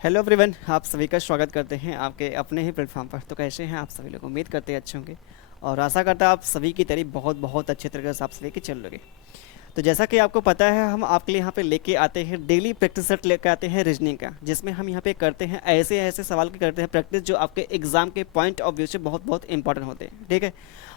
Hello everyone, आप सभी का स्वागत करते हैं आपके अपने ही प्लेटफॉर्म पर। तो कैसे हैं आप सभी लोग? उम्मीद करते हैं अच्छे होंगे और आशा करता है आप सभी की तरह बहुत बहुत अच्छे तरीके से आप सभी के चल रहे। तो जैसा कि आपको पता है, हम आपके लिए यहाँ पे लेके आते हैं डेली प्रैक्टिस सेट लेके आते हैं रीजनिंग का, जिसमें हम यहाँ पे करते हैं ऐसे ऐसे सवाल के करते हैं प्रैक्टिस जो आपके एग्जाम के पॉइंट ऑफ व्यू से बहुत बहुत इंपॉर्टेंट होते हैं। ठीक है।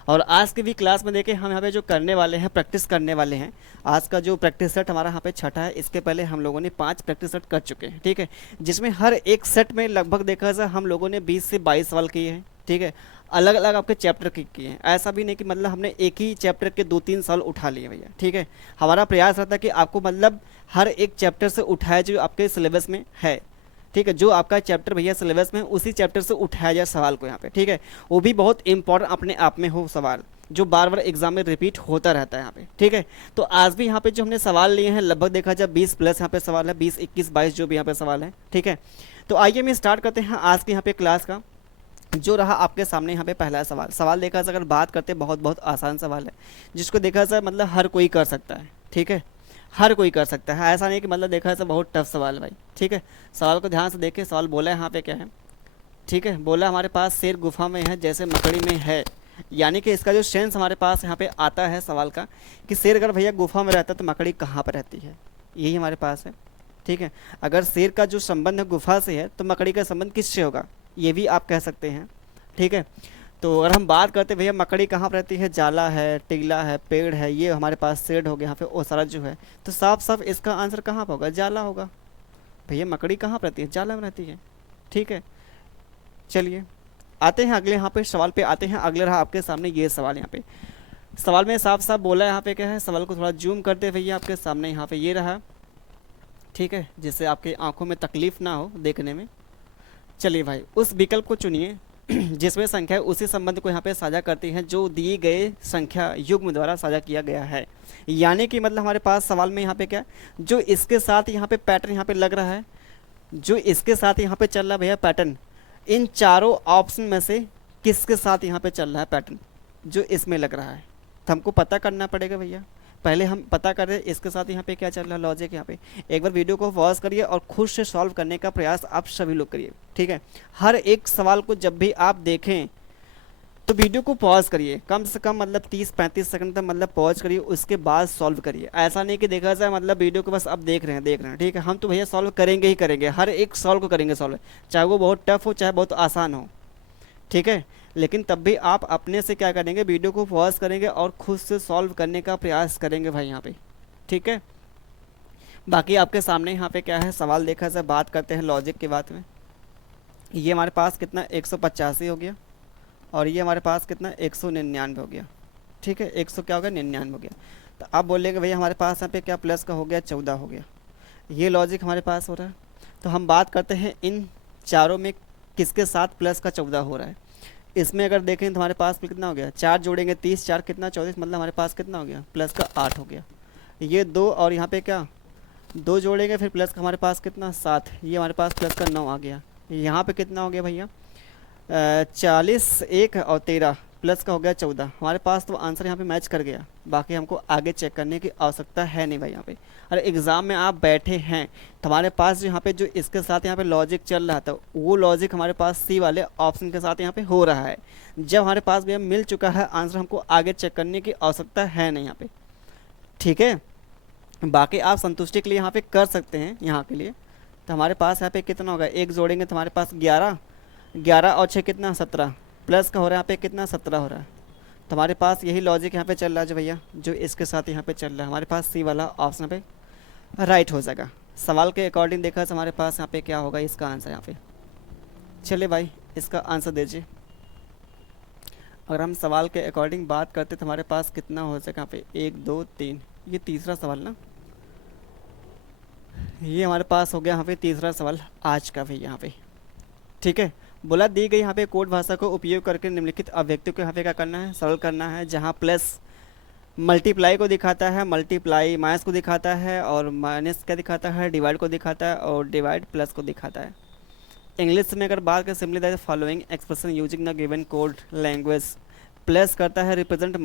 और आज की भी क्लास में देखें हम यहाँ पे जो करने वाले हैं, प्रैक्टिस करने वाले हैं। आज का जो प्रैक्टिस सेट हमारा यहाँ पे छठा है। इसके पहले हम लोगों ने 5 प्रैक्टिस सेट कर चुके हैं। ठीक है। जिसमें हर एक सेट में लगभग देखा जाए हम लोगों ने 20 से 22 सवाल किए हैं। ठीक है। अलग अलग आपके चैप्टर के किए हैं। ऐसा भी नहीं कि मतलब हमने एक ही चैप्टर के 2-3 सवाल उठा लिए भैया। ठीक है। हमारा प्रयास रहता है कि आपको मतलब हर एक चैप्टर से उठाया जो आपके सिलेबस में है। ठीक है। जो आपका चैप्टर भैया सिलेबस में उसी चैप्टर से उठाया जाए सवाल को यहाँ पे। ठीक है। वो भी बहुत इंपॉर्टेंट अपने आप में हो सवाल, जो बार बार एग्जाम में रिपीट होता रहता है यहाँ पे। ठीक है। तो आज भी यहाँ पे जो हमने सवाल लिए हैं लगभग देखा जाए 20 प्लस यहाँ पे सवाल है, 20, 21, 22 जो भी यहाँ पे सवाल है। ठीक है। तो आइए हम स्टार्ट करते हैं आज के यहाँ पे क्लास का। जो रहा आपके सामने यहाँ पे पहला सवाल देखा जाए, अगर बात करते बहुत बहुत आसान सवाल है, जिसको देखा जाए मतलब हर कोई कर सकता है। ठीक है। हर कोई कर सकता है, ऐसा नहीं कि मतलब देखा जाए बहुत टफ सवाल है भाई। ठीक है। सवाल को ध्यान से देखें। सवाल बोला है यहाँ पे क्या है। ठीक है। बोला हमारे पास शेर गुफा में है जैसे मकड़ी में है। यानी कि इसका जो सेंस हमारे पास यहाँ पे आता है सवाल का, कि शेर अगर भैया गुफा में रहता है तो मकड़ी कहाँ पर रहती है, यही हमारे पास है। ठीक है। अगर शेर का जो संबंध है गुफा से है तो मकड़ी का संबंध किससे होगा, ये भी आप कह सकते हैं। ठीक है। तो अगर हम बात करते हैं भैया मकड़ी कहाँ पर रहती है, जाला है, टीला है, पेड़ है, ये हमारे पास शेड हो गया यहाँ पे ओसरा जो है, तो साफ साफ इसका आंसर कहाँ पर होगा, जाला होगा। भैया मकड़ी कहाँ पर रहती है, जाला में रहती है। ठीक है। चलिए आते हैं अगले यहाँ पे सवाल पे आते हैं। अगले रहा आपके सामने ये सवाल। यहाँ पे सवाल में साफ साफ बोला है यहाँ पे क्या है। सवाल को थोड़ा जूम करते भैया आपके सामने यहाँ पे ये रहा। ठीक है। जिससे आपके आंखों में तकलीफ ना हो देखने में। चलिए भाई उस विकल्प को चुनिए जिसमें संख्या उसी संबंध को यहाँ पे साझा करती है जो दिए गए संख्या युग्म द्वारा साझा किया गया है। यानी कि मतलब हमारे पास सवाल में यहाँ पे क्या, जो इसके साथ यहाँ पे पैटर्न यहाँ पे लग रहा है, जो इसके साथ यहाँ पे चल रहा है भैया पैटर्न, इन चारों ऑप्शन में से किसके साथ यहाँ पे चल रहा है पैटर्न जो इसमें लग रहा है, तो हमको पता करना पड़ेगा भैया। पहले हम पता कर रहे हैं इसके साथ यहाँ पे क्या चल रहा है लॉजिक। यहाँ पे एक बार वीडियो को पॉज करिए और खुद से सॉल्व करने का प्रयास आप सभी लोग करिए। ठीक है। हर एक सवाल को जब भी आप देखें तो वीडियो को पॉज करिए, कम से कम मतलब 30-35 सेकंड तक मतलब पॉज करिए, उसके बाद सॉल्व करिए। ऐसा नहीं कि देखा जाए मतलब वीडियो को बस अब देख रहे हैं। ठीक है। हम तो भैया सॉल्व करेंगे ही करेंगे, हर एक सॉल्व को करेंगे सॉल्व, चाहे वो बहुत टफ हो चाहे बहुत आसान हो। ठीक है। लेकिन तब भी आप अपने से क्या करेंगे, वीडियो को पॉज करेंगे और खुद से सॉल्व करने का प्रयास करेंगे भाई यहाँ पे। ठीक है। बाकी आपके सामने यहाँ पे क्या है सवाल देखा जाए, बात करते हैं लॉजिक की बात में। ये हमारे पास कितना 185 हो गया और ये हमारे पास कितना 199 हो गया। ठीक है। 100 क्या हो गया 99 हो गया। तो आप बोलेंगे भैया हमारे पास यहाँ पे क्या प्लस का हो गया 14 हो गया। ये लॉजिक हमारे पास हो रहा है। तो हम बात करते हैं इन चारों में किसके साथ प्लस का 14 हो रहा है। इसमें अगर देखें तो हमारे पास कितना हो गया, 4 जोड़ेंगे 30, 4 कितना 34, मतलब हमारे पास कितना हो गया प्लस का 8 हो गया। ये 2 और यहाँ पे क्या 2 जोड़ेंगे फिर प्लस का हमारे पास कितना 7, ये हमारे पास प्लस का 9 आ गया। यहाँ पे कितना हो गया भैया 40, 1 और 13 प्लस का हो गया 14। हमारे पास तो आंसर यहाँ पे मैच कर गया। बाकी हमको आगे चेक करने की आवश्यकता है नहीं भाई यहाँ पे। अरे एग्ज़ाम में आप बैठे हैं तो हमारे पास जो यहाँ पे जो इसके साथ यहाँ पे लॉजिक चल रहा था वो लॉजिक हमारे पास सी वाले ऑप्शन के साथ यहाँ पे हो रहा है। जब हमारे पास भैया मिल चुका है आंसर, हमको आगे चेक करने की आवश्यकता है नहीं यहाँ पे। ठीक है। बाकी आप संतुष्टि के लिए यहाँ पे कर सकते हैं यहाँ के लिए। तो हमारे पास यहाँ पे कितना होगा, एक जोड़ेंगे तो हमारे पास 11, 11 और 6 कितना 17, प्लस का हो रहा है यहाँ पे कितना 17 हो रहा है। तो हमारे पास यही लॉजिक यहाँ पे चल रहा है जो भैया जो इसके साथ यहाँ पे चल रहा है। हमारे पास सी वाला ऑप्शन पे राइट हो जाएगा। सवाल के अकॉर्डिंग देखा तो हमारे पास यहाँ पे क्या होगा इसका आंसर यहाँ पे। चलिए भाई इसका आंसर दीजिए। अगर हम सवाल के अकॉर्डिंग बात करते तो हमारे पास कितना हो जाएगा यहाँ पे 1 2 3, ये तीसरा सवाल ना, ये हमारे पास हो गया यहाँ पे तीसरा सवाल आज का भी यहाँ पे। ठीक है। बोला दी गई यहाँ पे कोड भाषा को उपयोग करके निम्नलिखित अभिव्यक्तियों को यहाँ पे क्या करना है सरल करना है, जहाँ प्लस मल्टीप्लाई को दिखाता है, मल्टीप्लाई माइनस को दिखाता है, और माइनस क्या दिखाता है डिवाइड को दिखाता है, और डिवाइड प्लस को दिखाता है। इंग्लिश में अगर बात करें simply that following expression using the given code language. Plus करता है रिप्रेजेंट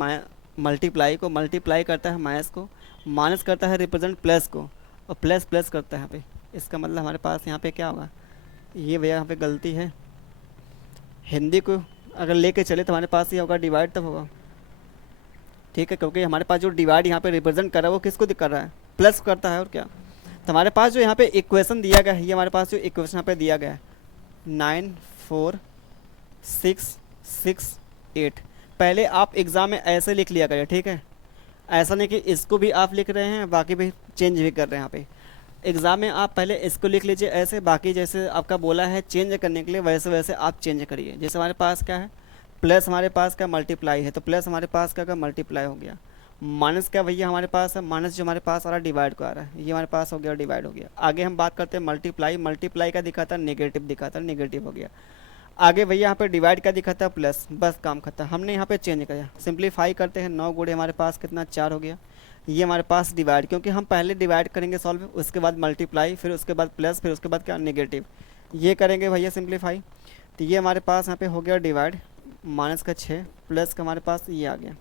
मल्टीप्लाई को, मल्टीप्लाई करता है माइनस को, माइनस करता है रिप्रेजेंट प्लस को, और प्लस प्लस करता है यहाँ पे। इसका मतलब हमारे पास यहाँ पे क्या होगा ये भैया यहाँ पे गलती है। हिंदी को अगर लेके चले तो हमारे पास ये होगा डिवाइड तब होगा। ठीक है, क्योंकि हमारे पास जो डिवाइड यहाँ पे रिप्रेजेंट कर रहा है वो किसको कर रहा है, प्लस करता है और क्या। तो हमारे पास जो यहाँ पे इक्वेशन दिया गया है, ये हमारे पास जो इक्वेशन यहाँ पे दिया गया है 9 4 6 6 8, पहले आप एग्ज़ाम में ऐसे लिख लिया करिए। ठीक है, ऐसा नहीं कि इसको भी आप लिख रहे हैं बाकी भी चेंज भी कर रहे हैं। यहाँ पे एग्ज़ाम में आप पहले इसको लिख लीजिए ऐसे, बाकी जैसे आपका बोला है चेंज करने के लिए वैसे वैसे आप चेंज करिए। जैसे हमारे पास क्या है, प्लस हमारे पास का मल्टीप्लाई है, तो प्लस हमारे पास का मल्टीप्लाई हो गया। माइनस क्या भैया हमारे पास है, माइनस जो हमारे पास आ रहा है डिवाइड को आ रहा है, ये हमारे पास हो गया डिवाइड हो गया। आगे हम बात करते हैं मल्टीप्लाई, मल्टीप्लाई का दिखाता नेगेटिव, दिखाता नेगेटिव हो गया। आगे भैया यहाँ पे डिवाइड का दिखाता है प्लस, बस काम खत्म। हमने यहाँ पे चेंज किया, सिंप्लीफाई करते हैं, 9 गुणे हमारे पास कितना 4 हो गया। ये हमारे पास डिवाइड, क्योंकि हम पहले डिवाइड करेंगे सॉल्व, उसके बाद मल्टीप्लाई, फिर उसके बाद प्लस, फिर उसके बाद क्या नेगेटिव, ये करेंगे भैया सिंप्लीफाई। तो ये हमारे पास यहाँ पे हो गया डिवाइड, माइनस का 6 प्लस का हमारे पास ये आ गया।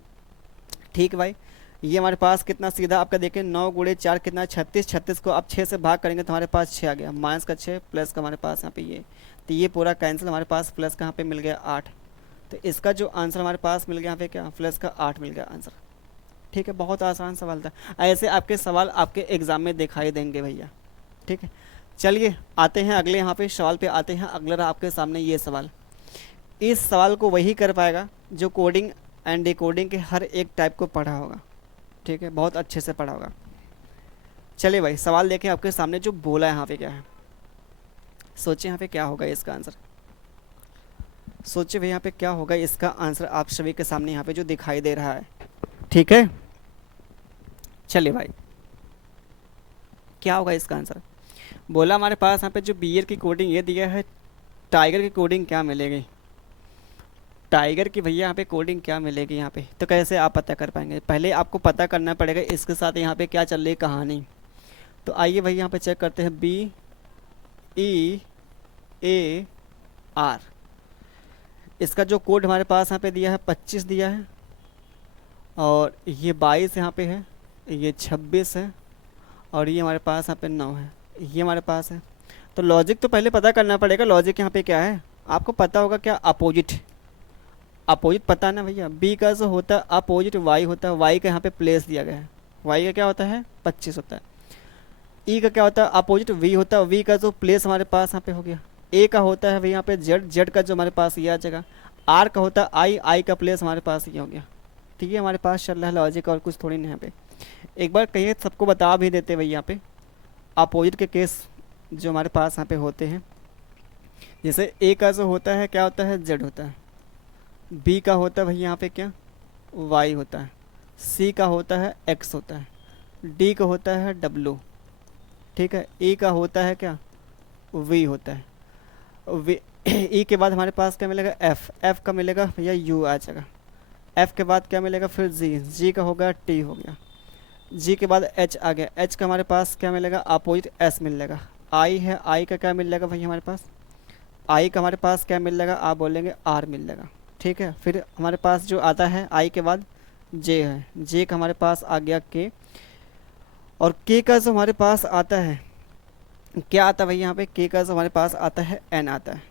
ठीक भाई, ये हमारे पास कितना सीधा आपका देखें, 9 गुणे 4 कितना 36, 36 को आप 6 से भाग करेंगे तो हमारे पास 6 आ गया, माइनस का 6 प्लस का हमारे पास यहाँ पे ये, तो ये पूरा कैंसिल, हमारे पास प्लस का यहाँ पे मिल गया 8। तो इसका जो आंसर हमारे पास मिल गया यहाँ पे क्या, प्लस का 8 मिल गया आंसर। ठीक है, बहुत आसान सवाल था। ऐसे आपके सवाल आपके एग्ज़ाम में दिखाई देंगे भैया। ठीक है, चलिए आते हैं अगले यहाँ पे सवाल पे आते हैं। अगला आपके सामने ये सवाल, इस सवाल को वही कर पाएगा जो कोडिंग एंड डिकोडिंग के हर एक टाइप को पढ़ा होगा। ठीक है, बहुत अच्छे से पढ़ा होगा। चलिए भाई सवाल देखें आपके सामने जो बोला है यहाँ पे क्या है, सोचिए यहाँ पे क्या होगा इसका आंसर। सोचिए भाई यहाँ पे क्या होगा इसका आंसर आप सभी के सामने यहाँ पे जो दिखाई दे रहा है। ठीक है, चलिए भाई क्या होगा इसका आंसर। बोला हमारे पास यहाँ पे जो बियर की कोडिंग ये दिया है, टाइगर की कोडिंग क्या मिलेगी, टाइगर की भैया यहाँ पे कोडिंग क्या मिलेगी यहाँ पे, तो कैसे आप पता कर पाएंगे। पहले आपको पता करना पड़ेगा इसके साथ यहाँ पे क्या चल रही है कहानी। तो आइए भैया यहाँ पे चेक करते हैं, BEAR, इसका जो कोड हमारे पास यहाँ पे दिया है 25 दिया है, और ये 22 यहाँ पे है, ये 26 है, और ये हमारे पास यहाँ पे 9 है, ये हमारे पास है। तो लॉजिक तो पहले पता करना पड़ेगा, लॉजिक यहाँ पे क्या है आपको पता होगा क्या, अपोजिट, अपोजिट पता है ना भैया। बी का जो होता है अपोजिट वाई होता है, वाई का यहाँ पे प्लेस दिया गया है, वाई का क्या होता है 25 होता है। ई का क्या होता है अपोजिट वी होता है, वी का जो प्लेस हमारे पास यहाँ पे हो गया। ए का होता है भैया यहाँ पे जेड, जेड का जो हमारे पास ये आ जाएगा। आर का होता है आई, आई का प्लेस हमारे पास ये हो गया। ठीक है, हमारे पास चल रहा है लॉजिक और कुछ थोड़ी नहीं यहाँ पे। एक बार कहिए सबको बता भी देते भैया यहाँ पे अपोजिट के केस जो हमारे पास यहाँ पे होते हैं। जैसे ए का जो होता है क्या होता है जेड होता है, बी का होता है भैया यहाँ पे क्या वाई होता है, सी का होता है एक्स होता है, डी का होता है डब्लू। ठीक है, ई का होता है क्या वी होता है, वी ई के बाद हमारे पास क्या मिलेगा एफ, एफ का मिलेगा भैया यू आ जाएगा। एफ के बाद क्या मिलेगा फिर जी, जी का होगा टी हो गया, जी के बाद एच आ गया, एच का हमारे पास क्या मिलेगा अपोजिट एस मिल जाएगा। आई है, आई का क्या मिल जाएगा भैया हमारे पास, आई का हमारे पास क्या मिल जाएगा आप बोलेंगे आर मिल जाएगा। ठीक है, फिर हमारे पास जो आता है आई के बाद जे है, जे का हमारे पास आ गया के, और के का जो हमारे पास आता है क्या आता है भैया यहाँ पे, के का जो हमारे पास आता है एन आता है।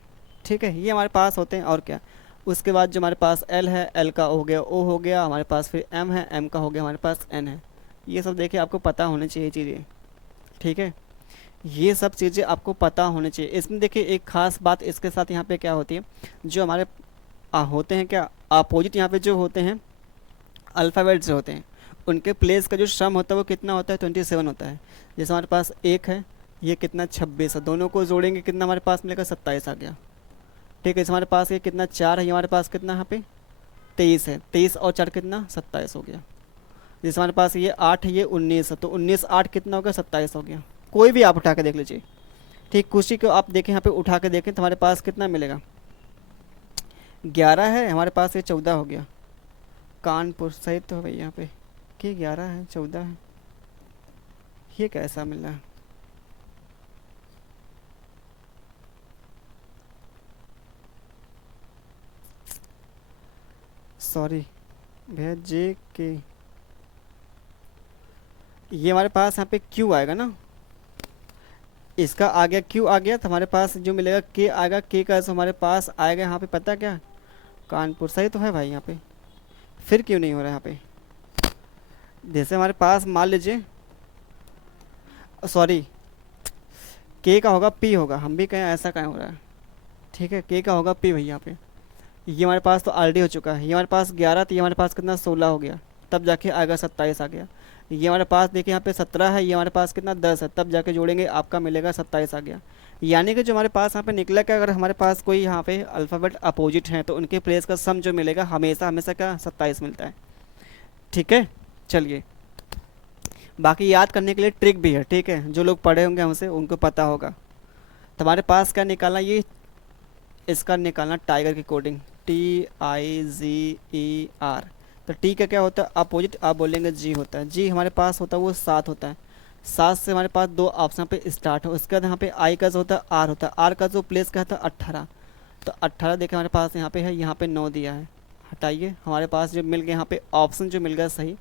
ठीक है, ये हमारे पास होते हैं और क्या। उसके बाद जो हमारे पास एल है, एल का हो गया ओ हो गया हमारे पास, फिर एम है, एम का हो गया हमारे पास एन है। ये सब देखिए आपको पता होनी चाहिए चीज़ें। ठीक है, ये सब चीज़ें आपको पता होनी चाहिए। इसमें देखिए एक ख़ास बात इसके साथ यहाँ पे क्या होती है, जो हमारे होते हैं क्या अपोजिट यहाँ पे जो होते हैं अल्फ़ाबेट जो होते हैं उनके प्लेस का जो सम होता है वो कितना होता है 27 होता है। जैसे हमारे पास एक है, ये कितना 26 है, दोनों को जोड़ेंगे कितना हमारे पास मिलेगा 27 आ गया। ठीक है, इस हमारे पास ये कितना 4 है, ये हमारे पास कितना यहाँ पे 23 है, 23 और 4 कितना 27 हो गया। जैसे हमारे पास ये 8 है, ये 19 है, तो 19 8 कितना हो गया 27 हो गया। कोई भी आप उठा के देख लीजिए। ठीक, कुछ को आप देखें यहाँ पे उठा के देखें तो हमारे पास कितना मिलेगा 11 है, हमारे पास ये 14 हो गया। कानपुर सही तो है भाई यहाँ पे कि 11 है 14 है, ये कैसा मिल रहा है। सॉरी भैया जे के, ये हमारे पास यहाँ पे क्यू आएगा ना, इसका आ गया क्यू आ गया, तो हमारे पास जो मिलेगा के आएगा, के का जो हमारे पास आएगा यहाँ पे पता क्या, कानपुर। सही तो है भाई यहाँ पे, फिर क्यों नहीं हो रहा है यहाँ पे। जैसे हमारे पास मान लीजिए, सॉरी, के का होगा पी होगा, हम भी कहें ऐसा कहें हो रहा है, ठीक है। के का होगा पी भैया यहाँ पे। ये हमारे पास तो ऑलरेडी हो चुका है, ये हमारे पास 11, तो ये हमारे पास कितना 16 हो गया, तब जाके आएगा 27 आ गया। ये हमारे पास देखिए यहाँ पे 17 है, ये हमारे पास कितना 10 है, तब जाके जोड़ेंगे आपका मिलेगा 27 आ गया। यानी कि जो हमारे पास यहाँ पे निकला कि अगर हमारे पास कोई यहाँ पे अल्फ़ाबेट अपोजिट है तो उनके प्लेस का सम जो मिलेगा हमेशा हमेशा क्या 27 मिलता है, ठीक है। चलिए, बाकी याद करने के लिए ट्रिक भी है, ठीक है, जो लोग पढ़े होंगे हमसे उनको पता होगा। तो हमारे पास क्या निकालना, ये इसका निकालना टाइगर की कोडिंग, TIGER। तो टी का क्या होता है अपोजिट, आप बोलेंगे जी होता है, जी हमारे पास होता है वो 7 होता है, 7 से हमारे पास 2 ऑप्शन पे स्टार्ट हो। उसके बाद यहाँ पे आई का जो होता है आर होता है, आर का जो प्लेस का था 18, तो 18 देखे हमारे पास यहाँ पे है, यहाँ पे 9 दिया है, हटाइए। हमारे पास जो मिल गया यहाँ पे ऑप्शन जो मिल गया सही,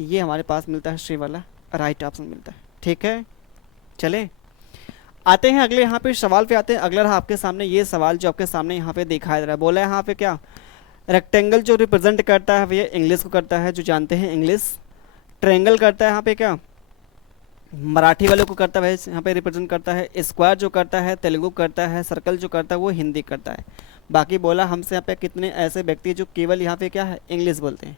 ये हमारे पास मिलता है सी वाला, राइट ऑप्शन मिलता है, ठीक है। चले आते हैं अगले यहाँ पे सवाल पे आते हैं। अगला रहा आपके सामने ये सवाल जो आपके सामने यहाँ पे दिखाई दे रहा है, बोला है यहाँ पे क्या, रेक्टेंगल जो रिप्रेजेंट करता है भैया इंग्लिश को करता है, जो जानते हैं इंग्लिश। ट्रायंगल करता है यहाँ पे क्या, मराठी वालों को करता है, यहाँ पे रिप्रेजेंट करता है। स्क्वायर जो करता है तेलुगु करता है, सर्कल जो करता है वो हिंदी करता है। बाकी बोला हमसे यहाँ पे कितने ऐसे व्यक्ति जो केवल यहाँ पे क्या है इंग्लिश बोलते हैं,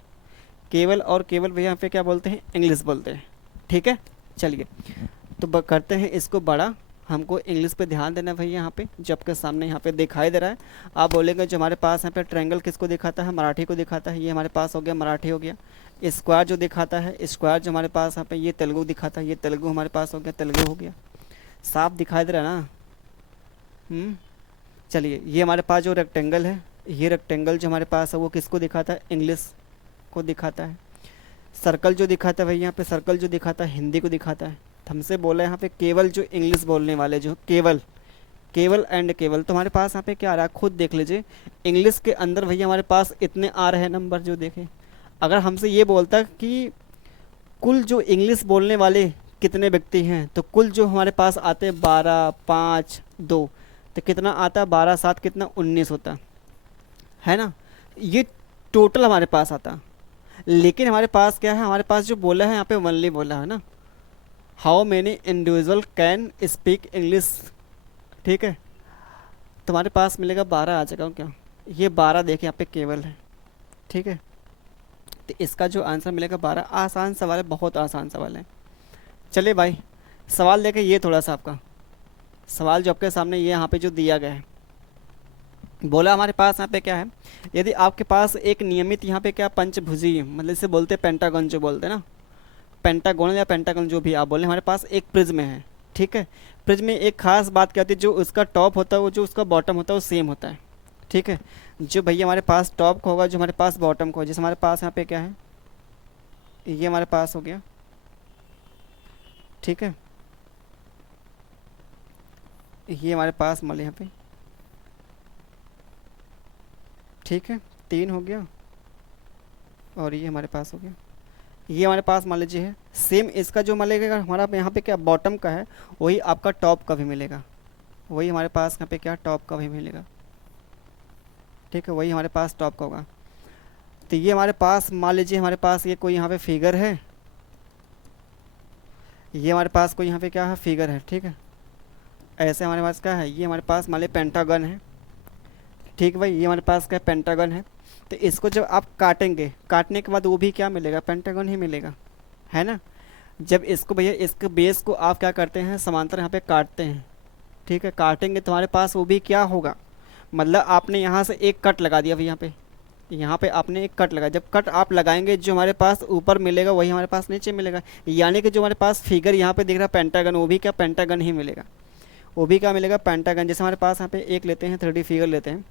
केवल और केवल भैया यहाँ पे क्या बोलते हैं इंग्लिश बोलते हैं, ठीक है। चलिए तो करते हैं इसको बड़ा, हमको इंग्लिश पे ध्यान देना है भैया। यहाँ पे जो आपके सामने यहाँ पे दिखाई दे रहा है, आप बोलेंगे जो हमारे पास यहाँ पे ट्रायंगल किसको दिखाता है, मराठी को दिखाता है, ये हमारे पास हो गया मराठी हो गया। स्क्वायर जो दिखाता है, स्क्वायर जो हमारे पास यहाँ पे ये तेलुगु दिखाता है, ये तेलुगु हमारे पास हो गया, तेलुगु हो गया। साफ दिखाई दे रहा है ना। चलिए ये हमारे पास जो रेक्टेंगल है, ये रेक्टेंगल जो हमारे पास है वो किसको दिखाता है, इंग्लिश को दिखाता है। सर्कल जो दिखाता है भैया यहाँ पे, सर्कल जो दिखाता है हिंदी को दिखाता है। हमसे बोला है यहाँ पे केवल जो इंग्लिश बोलने वाले जो केवल, केवल एंड केवल, तो हमारे पास यहाँ पे क्या आ रहा है खुद देख लीजिए। इंग्लिश के अंदर भैया हमारे पास इतने आ रहे हैं नंबर जो देखें। अगर हमसे ये बोलता कि कुल जो इंग्लिश बोलने वाले कितने व्यक्ति हैं, तो कुल जो हमारे पास आते हैं 12, 5, 2, तो कितना आता है 12, 7 कितना 19 होता है ना। ये टोटल हमारे पास आता। लेकिन हमारे पास क्या है, हमारे पास जो बोला है यहाँ पे वनली बोला है ना, how many individual can speak English, ठीक है। तुम्हारे पास मिलेगा 12 आ जाएगा क्या, ये 12 देखिए यहाँ पे केवल है, ठीक है। तो इसका जो आंसर मिलेगा 12। आसान सवाल है, बहुत आसान सवाल है। चलिए भाई सवाल देखें, ये थोड़ा सा आपका सवाल जो आपके सामने ये यहाँ पे जो दिया गया है, बोला हमारे पास यहाँ पे क्या है, यदि आपके पास एक नियमित यहाँ पे क्या पंचभुजी, मतलब इसे बोलते हैं पेंटागन जो बोलते हैं ना, पेंटागोनल या पेंटागन जो भी आप बोलें, हमारे पास एक प्रिज्म है, ठीक है। प्रिज्म में एक खास बात क्या होती है, जो उसका टॉप होता है वो जो उसका बॉटम होता है वो सेम होता है, ठीक है। जो भैया हमारे पास टॉप को होगा, जो हमारे पास बॉटम को, जैसे हमारे पास यहाँ पे क्या है, ये हमारे पास हो गया, ठीक है। ये हमारे पास मान यहाँ पे, ठीक है, 3 हो गया, और ये हमारे पास हो गया, ये हमारे पास मान लीजिए है सेम। इसका जो मिलेगा हमारा यहाँ पे क्या बॉटम का है, वही आपका टॉप का भी मिलेगा, वही हमारे पास यहाँ पे क्या टॉप का भी मिलेगा, ठीक है, वही हमारे पास टॉप का होगा। तो ये हमारे पास मान लीजिए हमारे पास ये कोई यहाँ पे फिगर है, ये हमारे पास कोई यहाँ पे क्या है फिगर है, ठीक है। ऐसे हमारे पास क्या है, ये हमारे पास मान लीजिए पेंटागन है, ठीक भाई, ये हमारे पास क्या पेंटागन है। तो इसको जब आप काटेंगे, काटने के बाद वो भी क्या मिलेगा, पेंटागन ही मिलेगा, है ना। जब इसको भैया इसके बेस को आप क्या करते हैं समांतर यहाँ पे काटते हैं, ठीक है, काटेंगे तो हमारे पास वो भी क्या होगा, मतलब आपने यहाँ से एक कट लगा दिया भैया यहाँ पे आपने एक कट लगा, जब कट आप लगाएंगे जो हमारे पास ऊपर मिलेगा वही हमारे पास नीचे मिलेगा। यानी कि जो हमारे पास फिगर यहाँ पे दिख रहा है पेंटागन, वो भी क्या पेंटागन ही मिलेगा, वो भी क्या मिलेगा पेंटागन। जैसे हमारे पास यहाँ पे एक लेते हैं 3D फिगर लेते हैं,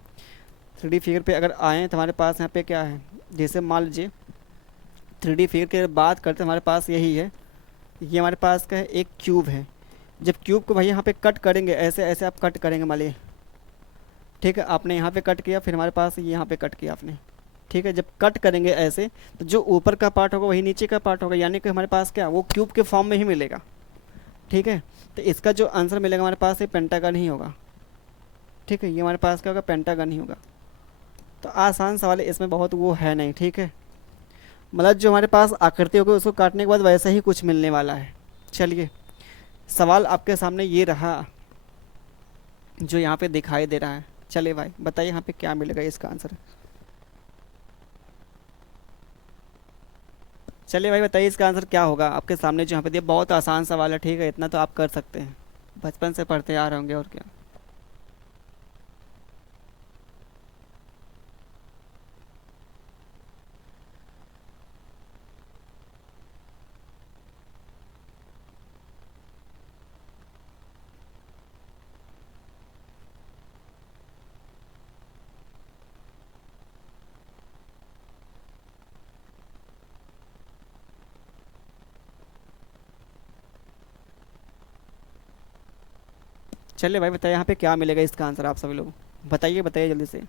3D फिगर पे अगर आएँ तो हमारे पास यहाँ पे क्या है, जैसे मान लीजिए 3D फिगर की बात करते हैं, हमारे पास यही है, ये हमारे पास का है एक क्यूब है। जब क्यूब को भाई यहाँ पे कट करेंगे, ऐसे ऐसे आप कट करेंगे मान लीजिए, ठीक है, आपने यहाँ पे कट किया, फिर हमारे पास यहाँ पे कट किया आपने, ठीक है। जब कट करेंगे ऐसे तो जो ऊपर का पार्ट होगा वही नीचे का पार्ट होगा, यानी कि हमारे पास क्या वो क्यूब के फॉर्म में ही मिलेगा, ठीक है। तो इसका जो आंसर मिलेगा हमारे पास ये पेंटागन ही होगा। ठीक है, ये हमारे पास क्या होगा, पेंटागन ही होगा। तो आसान सवाल है, इसमें बहुत वो है नहीं। ठीक है, मतलब जो हमारे पास आकृति होगी उसको काटने के बाद वैसा ही कुछ मिलने वाला है। चलिए, सवाल आपके सामने ये रहा जो यहाँ पे दिखाई दे रहा है। चलिए भाई बताइए यहाँ पे क्या मिलेगा इसका आंसर। चलिए भाई बताइए इसका आंसर क्या होगा आपके सामने जो यहाँ पे दिया। बहुत आसान सवाल है, ठीक है, इतना तो आप कर सकते हैं, बचपन से पढ़ते आ रहे होंगे और क्या। चलिए भाई बताइए यहाँ पे क्या मिलेगा इसका आंसर। आप सभी लोग बताइए बताइए जल्दी से।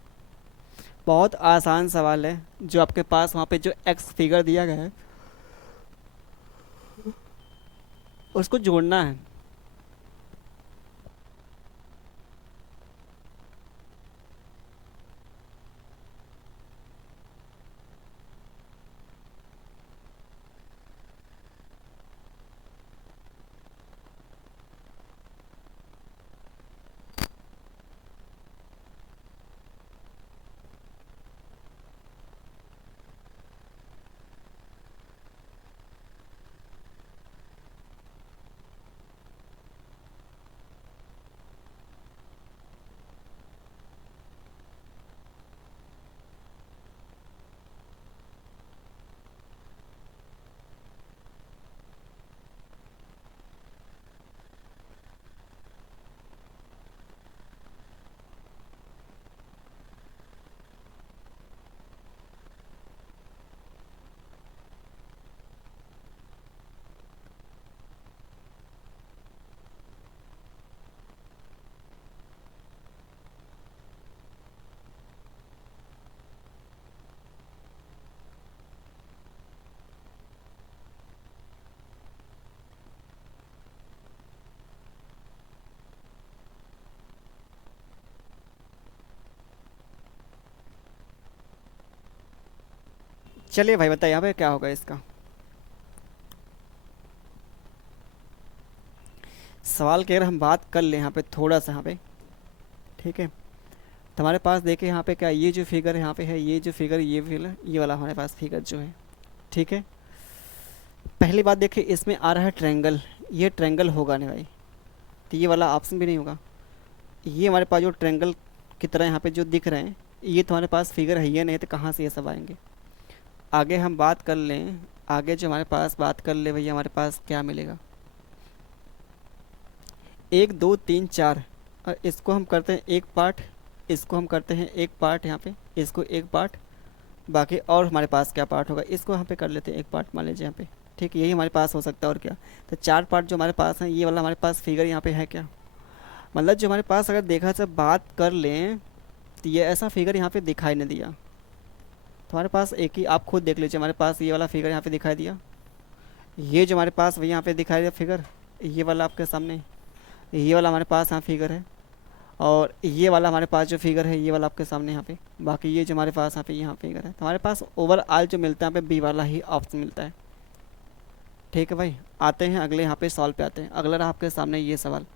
बहुत आसान सवाल है, जो आपके पास वहाँ पे जो एक्स फिगर दिया गया है उसको जोड़ना है। चलिए भाई बताइए यहाँ पे क्या होगा इसका। सवाल की अगर हम बात कर लें यहाँ पे थोड़ा सा यहाँ पे, ठीक है, तो हमारे पास देखिए यहाँ पे क्या, ये जो फिगर है यहाँ पे है, ये जो फिगर, ये फिगर, ये वाला हमारे पास फिगर जो है। ठीक है, पहली बात देखिए इसमें आ रहा है ट्रायंगल, ये ट्रायंगल होगा नहीं भाई, तो ये वाला ऑप्शन भी नहीं होगा। ये हमारे पास जो ट्रायंगल की तरह यहाँ पे जो दिख रहे हैं, ये तो हमारे पास फिगर है, ये नहीं तो कहाँ से ये सब आएंगे। आगे हम बात कर लें, आगे जो हमारे पास बात कर ले भैया, हमारे पास क्या मिलेगा, 1 2 3 4, और इसको हम करते हैं एक पार्ट, इसको हम करते हैं एक पार्ट यहाँ पे, इसको एक पार्ट, बाकी और हमारे पास क्या पार्ट होगा इसको यहाँ पे कर लेते हैं एक पार्ट, मान लीजिए यहाँ पे। ठीक है, यही हमारे पास हो सकता है और क्या। तो 4 पार्ट जो हमारे पास हैं, ये वाला हमारे पास फिगर यहाँ पे है क्या, मतलब जो हमारे पास अगर देखा से बात कर लें तो ये ऐसा फिगर यहाँ पे दिखाई नहीं दिया। तो हमारे पास एक ही, आप खुद देख लीजिए, हमारे पास ये वाला फिगर यहाँ पे दिखाई दिया, ये जो हमारे पास वही यहाँ पे दिखाई दिया फिगर, ये वाला आपके सामने, ये वाला हमारे पास यहाँ फिगर है, और ये वाला हमारे पास जो फिगर है ये वाला आपके सामने यहाँ पे, बाकी ये जो हमारे पास यहाँ पे यहाँ फिगर है। तो हमारे पास ओवरऑल जो मिलता है यहाँ पे बी वाला ही ऑप्शन मिलता है। ठीक है भाई, आते हैं अगले यहाँ पे सवाल पे आते हैं। अगला रहा आपके सामने ये सवाल,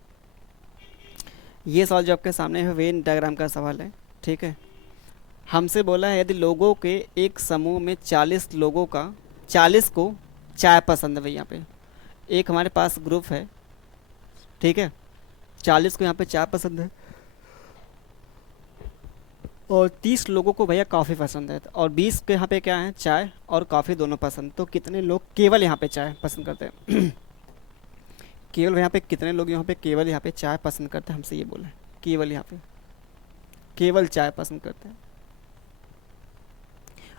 ये सवाल जो आपके सामने है वेन डायग्राम का सवाल है। ठीक है, हमसे बोला है यदि लोगों के एक समूह में 40 लोगों का, 40 को चाय पसंद है भाई, यहाँ पे एक हमारे पास ग्रुप है, ठीक है, 40 को यहाँ पे चाय पसंद है, और 30 लोगों को भैया कॉफ़ी पसंद है, और 20 के यहाँ पे क्या है, चाय और कॉफ़ी दोनों पसंद। तो कितने लोग केवल यहाँ पे चाय पसंद करते हैं केवल यहाँ पे कितने लोग यहाँ पे केवल यहाँ पे चाय पसंद करते हैं, हमसे ये बोला है, केवल यहाँ पे केवल चाय पसंद करते हैं।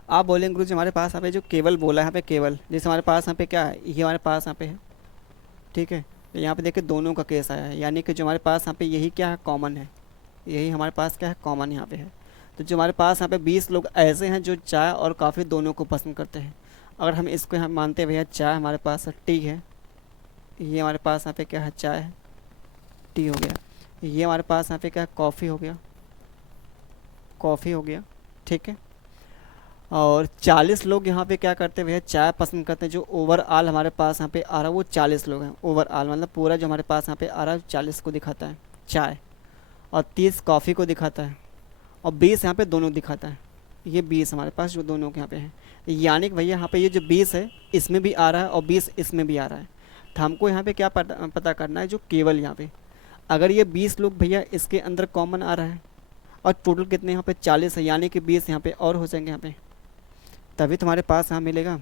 आप बोलेंगे गुरु जी हमारे पास यहाँ पे जो केवल बोला है यहाँ पे केवल, जैसे हमारे पास यहाँ पे क्या है, ये हमारे पास यहाँ पे है, ठीक है, तो यहाँ पे देखिए दोनों का केस आया है, यानी कि जो हमारे पास यहाँ पे यही क्या है, कॉमन है, यही हमारे पास क्या है, कॉमन यहाँ पे है। तो जो हमारे पास यहाँ पे 20 लोग ऐसे हैं जो चाय और कॉफ़ी दोनों को पसंद करते हैं। अगर हम इसको यहाँ मानते हैं भैया चाय हमारे पास टी है, ये हमारे पास यहाँ पे क्या है, चाय है, टी हो गया। ये हमारे पास यहाँ पे क्या है, कॉफ़ी हो गया, कॉफ़ी हो गया। ठीक है। और 40 लोग यहाँ पे क्या करते हैं भैया, चाय पसंद करते हैं। जो ओवरऑल हमारे पास यहाँ पे आ रहा है वो 40 लोग हैं। ओवरऑल मतलब पूरा जो हमारे पास यहाँ पे आ रहा है 40 को दिखाता है चाय, और 30 कॉफ़ी को दिखाता है, और 20 यहाँ पे दोनों दिखाता है। ये 20 हमारे पास जो दोनों के यहाँ पे हैं, यानी कि भैया यहाँ पे ये जो 20 है इसमें भी आ रहा है और 20 इसमें भी आ रहा है। तो हमको यहाँ पे क्या पता करना है, जो केवल यहाँ पे अगर ये 20 लोग भैया इसके अंदर कॉमन आ रहा है, और टोटल कितने यहाँ पे 40 है, यानी कि 20 यहाँ पे और हो जाएंगे यहाँ पे, तभी तुम्हारे पास यहाँ मिलेगा।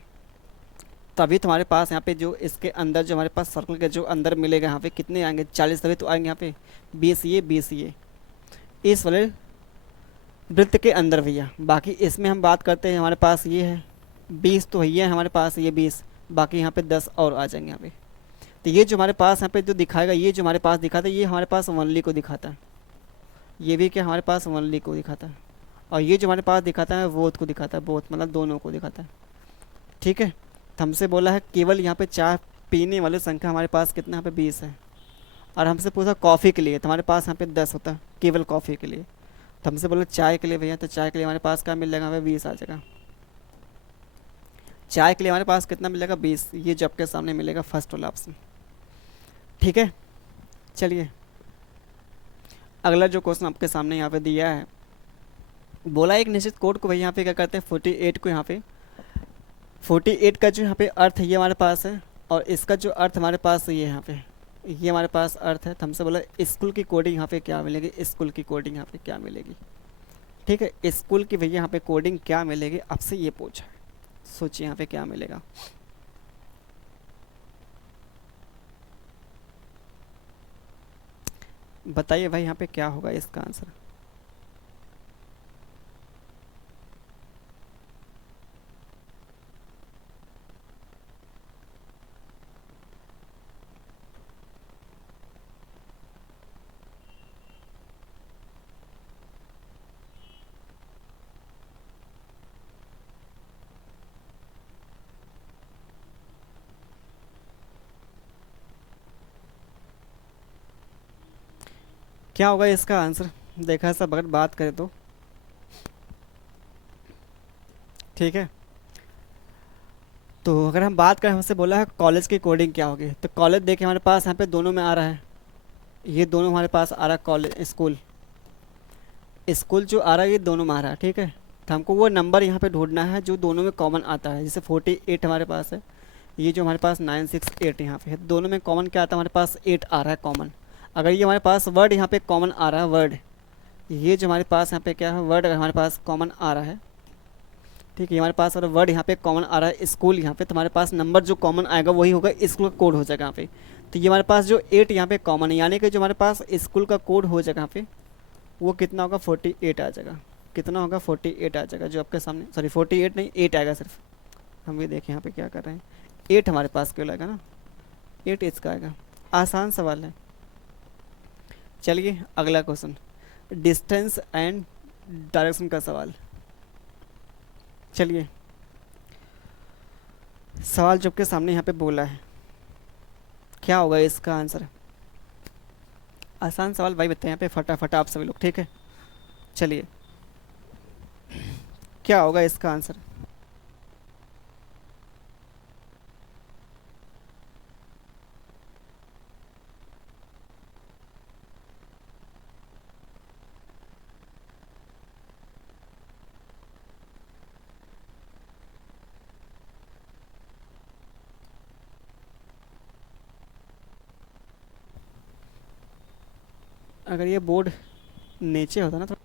तभी तुम्हारे पास यहाँ पे जो इसके अंदर जो हमारे पास सर्कल के जो अंदर मिलेगा यहाँ पे कितने आएंगे, 40 तभी तो आएंगे यहाँ पे। 20 ये 20 ये इस वाले वृत्त के अंदर भैया। बाकी इसमें हम बात करते हैं, हमारे पास ये है 20 तो भैया है हमारे पास ये 20, बाकी यहाँ पे 10 और आ जाएंगे यहाँ पे। तो ये जो हमारे पास यहाँ पे जो दिखाएगा, ये जो हमारे पास दिखाता है ये हमारे पास वनली को दिखाता है। ये भी क्या हमारे पास वनली को दिखाता है, और ये जो हमारे पास दिखाता है बोथ को दिखाता है, बोथ मतलब दोनों को दिखाता है। ठीक है। तो हमसे बोला है केवल यहाँ पे चाय पीने वाली संख्या हमारे पास कितना, यहाँ पे 20 है। और हमसे पूछा कॉफ़ी के लिए, तो हमारे पास यहाँ पे 10 होता है केवल कॉफ़ी के लिए। तो हमसे बोला चाय के लिए भैया, तो चाय के लिए हमारे पास क्या मिल जाएगा, हमें 20 आ जाएगा। चाय के लिए हमारे पास कितना मिलेगा, 20। ये जो आपके सामने मिलेगा फर्स्ट वाला ऑप्शन। ठीक है। चलिए अगला जो क्वेश्चन आपके सामने यहाँ पे दिया है, बोला एक निश्चित कोड को भैया यहाँ पे क्या करते हैं, 48 को यहाँ पे 48 का जो यहाँ पे अर्थ ये हमारे पास है, और इसका जो अर्थ हमारे पास ये यहाँ पे ये हमारे पास अर्थ है। तो हमसे बोला स्कूल की कोडिंग यहाँ पे क्या मिलेगी, स्कूल की कोडिंग यहाँ पे क्या मिलेगी। ठीक है, स्कूल की भैया यहाँ पे कोडिंग क्या मिलेगी, आपसे ये पूछा है। सोचिए यहाँ पे क्या मिलेगा। बताइए भाई यहाँ पे क्या होगा इसका आंसर। क्या होगा इसका आंसर, देखा सब अगर बात करें तो। ठीक है। तो अगर हम बात करें, हमसे बोला है कॉलेज की कोडिंग क्या होगी, तो कॉलेज देखिए हमारे पास यहाँ पे दोनों में आ रहा है। ये दोनों हमारे पास आ रहा है, कॉलेज स्कूल, स्कूल जो आ रहा है ये दोनों में आ रहा है। ठीक है। तो हमको वो नंबर यहाँ पे ढूंढना है जो दोनों में कॉमन आता है। जैसे 48 हमारे पास है, ये जो हमारे पास 968 यहाँ पे है, दोनों में कॉमन क्या आता है, हमारे पास 8 आ रहा है कॉमन। अगर ये हमारे पास वर्ड यहाँ पे कॉमन आ रहा है, वर्ड, ये जो हमारे पास यहाँ पे क्या है, वर्ड अगर हमारे पास कॉमन आ रहा है, ठीक है, हमारे पास अगर वर्ड यहाँ पे कॉमन आ रहा है स्कूल यहाँ पे, तो हमारे पास नंबर जो कॉमन आएगा वही होगा, स्कूल का कोड हो जाएगा यहाँ पे। तो ये हमारे पास जो 8 यहाँ पे कॉमन है, यानी कि जो हमारे पास स्कूल का कोड हो जाएगा यहाँ पे, वो कितना होगा, 48 आ जाएगा। कितना होगा, 48 आ जाएगा जो आपके सामने, सॉरी 48 नहीं 8 आएगा सिर्फ। हम ये देखें यहाँ पे क्या कर रहे हैं, 8 हमारे पास क्यों आएगा ना, 8 इसका आएगा। आसान सवाल है। चलिए अगला क्वेश्चन, डिस्टेंस एंड डायरेक्शन का सवाल। चलिए सवाल जो आपके सामने यहाँ पे बोला है, क्या होगा इसका आंसर। आसान सवाल भाई बताएं यहाँ पे फटाफट आप सभी लोग। ठीक है। चलिए क्या होगा इसका आंसर। अगर ये बोर्ड नीचे होता ना तो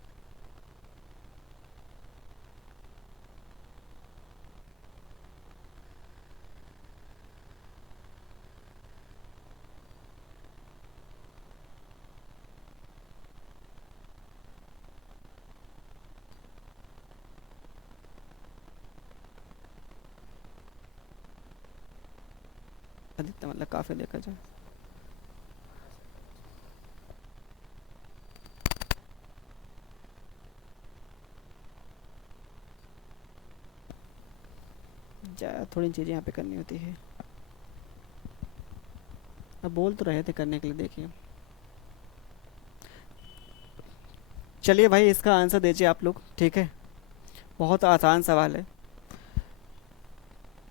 अधिकतम मतलब काफ़ी देखा जाए। ज़्यादा थोड़ी चीज़ें यहाँ पे करनी होती है। अब बोल तो रहे थे करने के लिए, देखिए। चलिए भाई इसका आंसर दीजिए आप लोग, ठीक है। बहुत आसान सवाल है।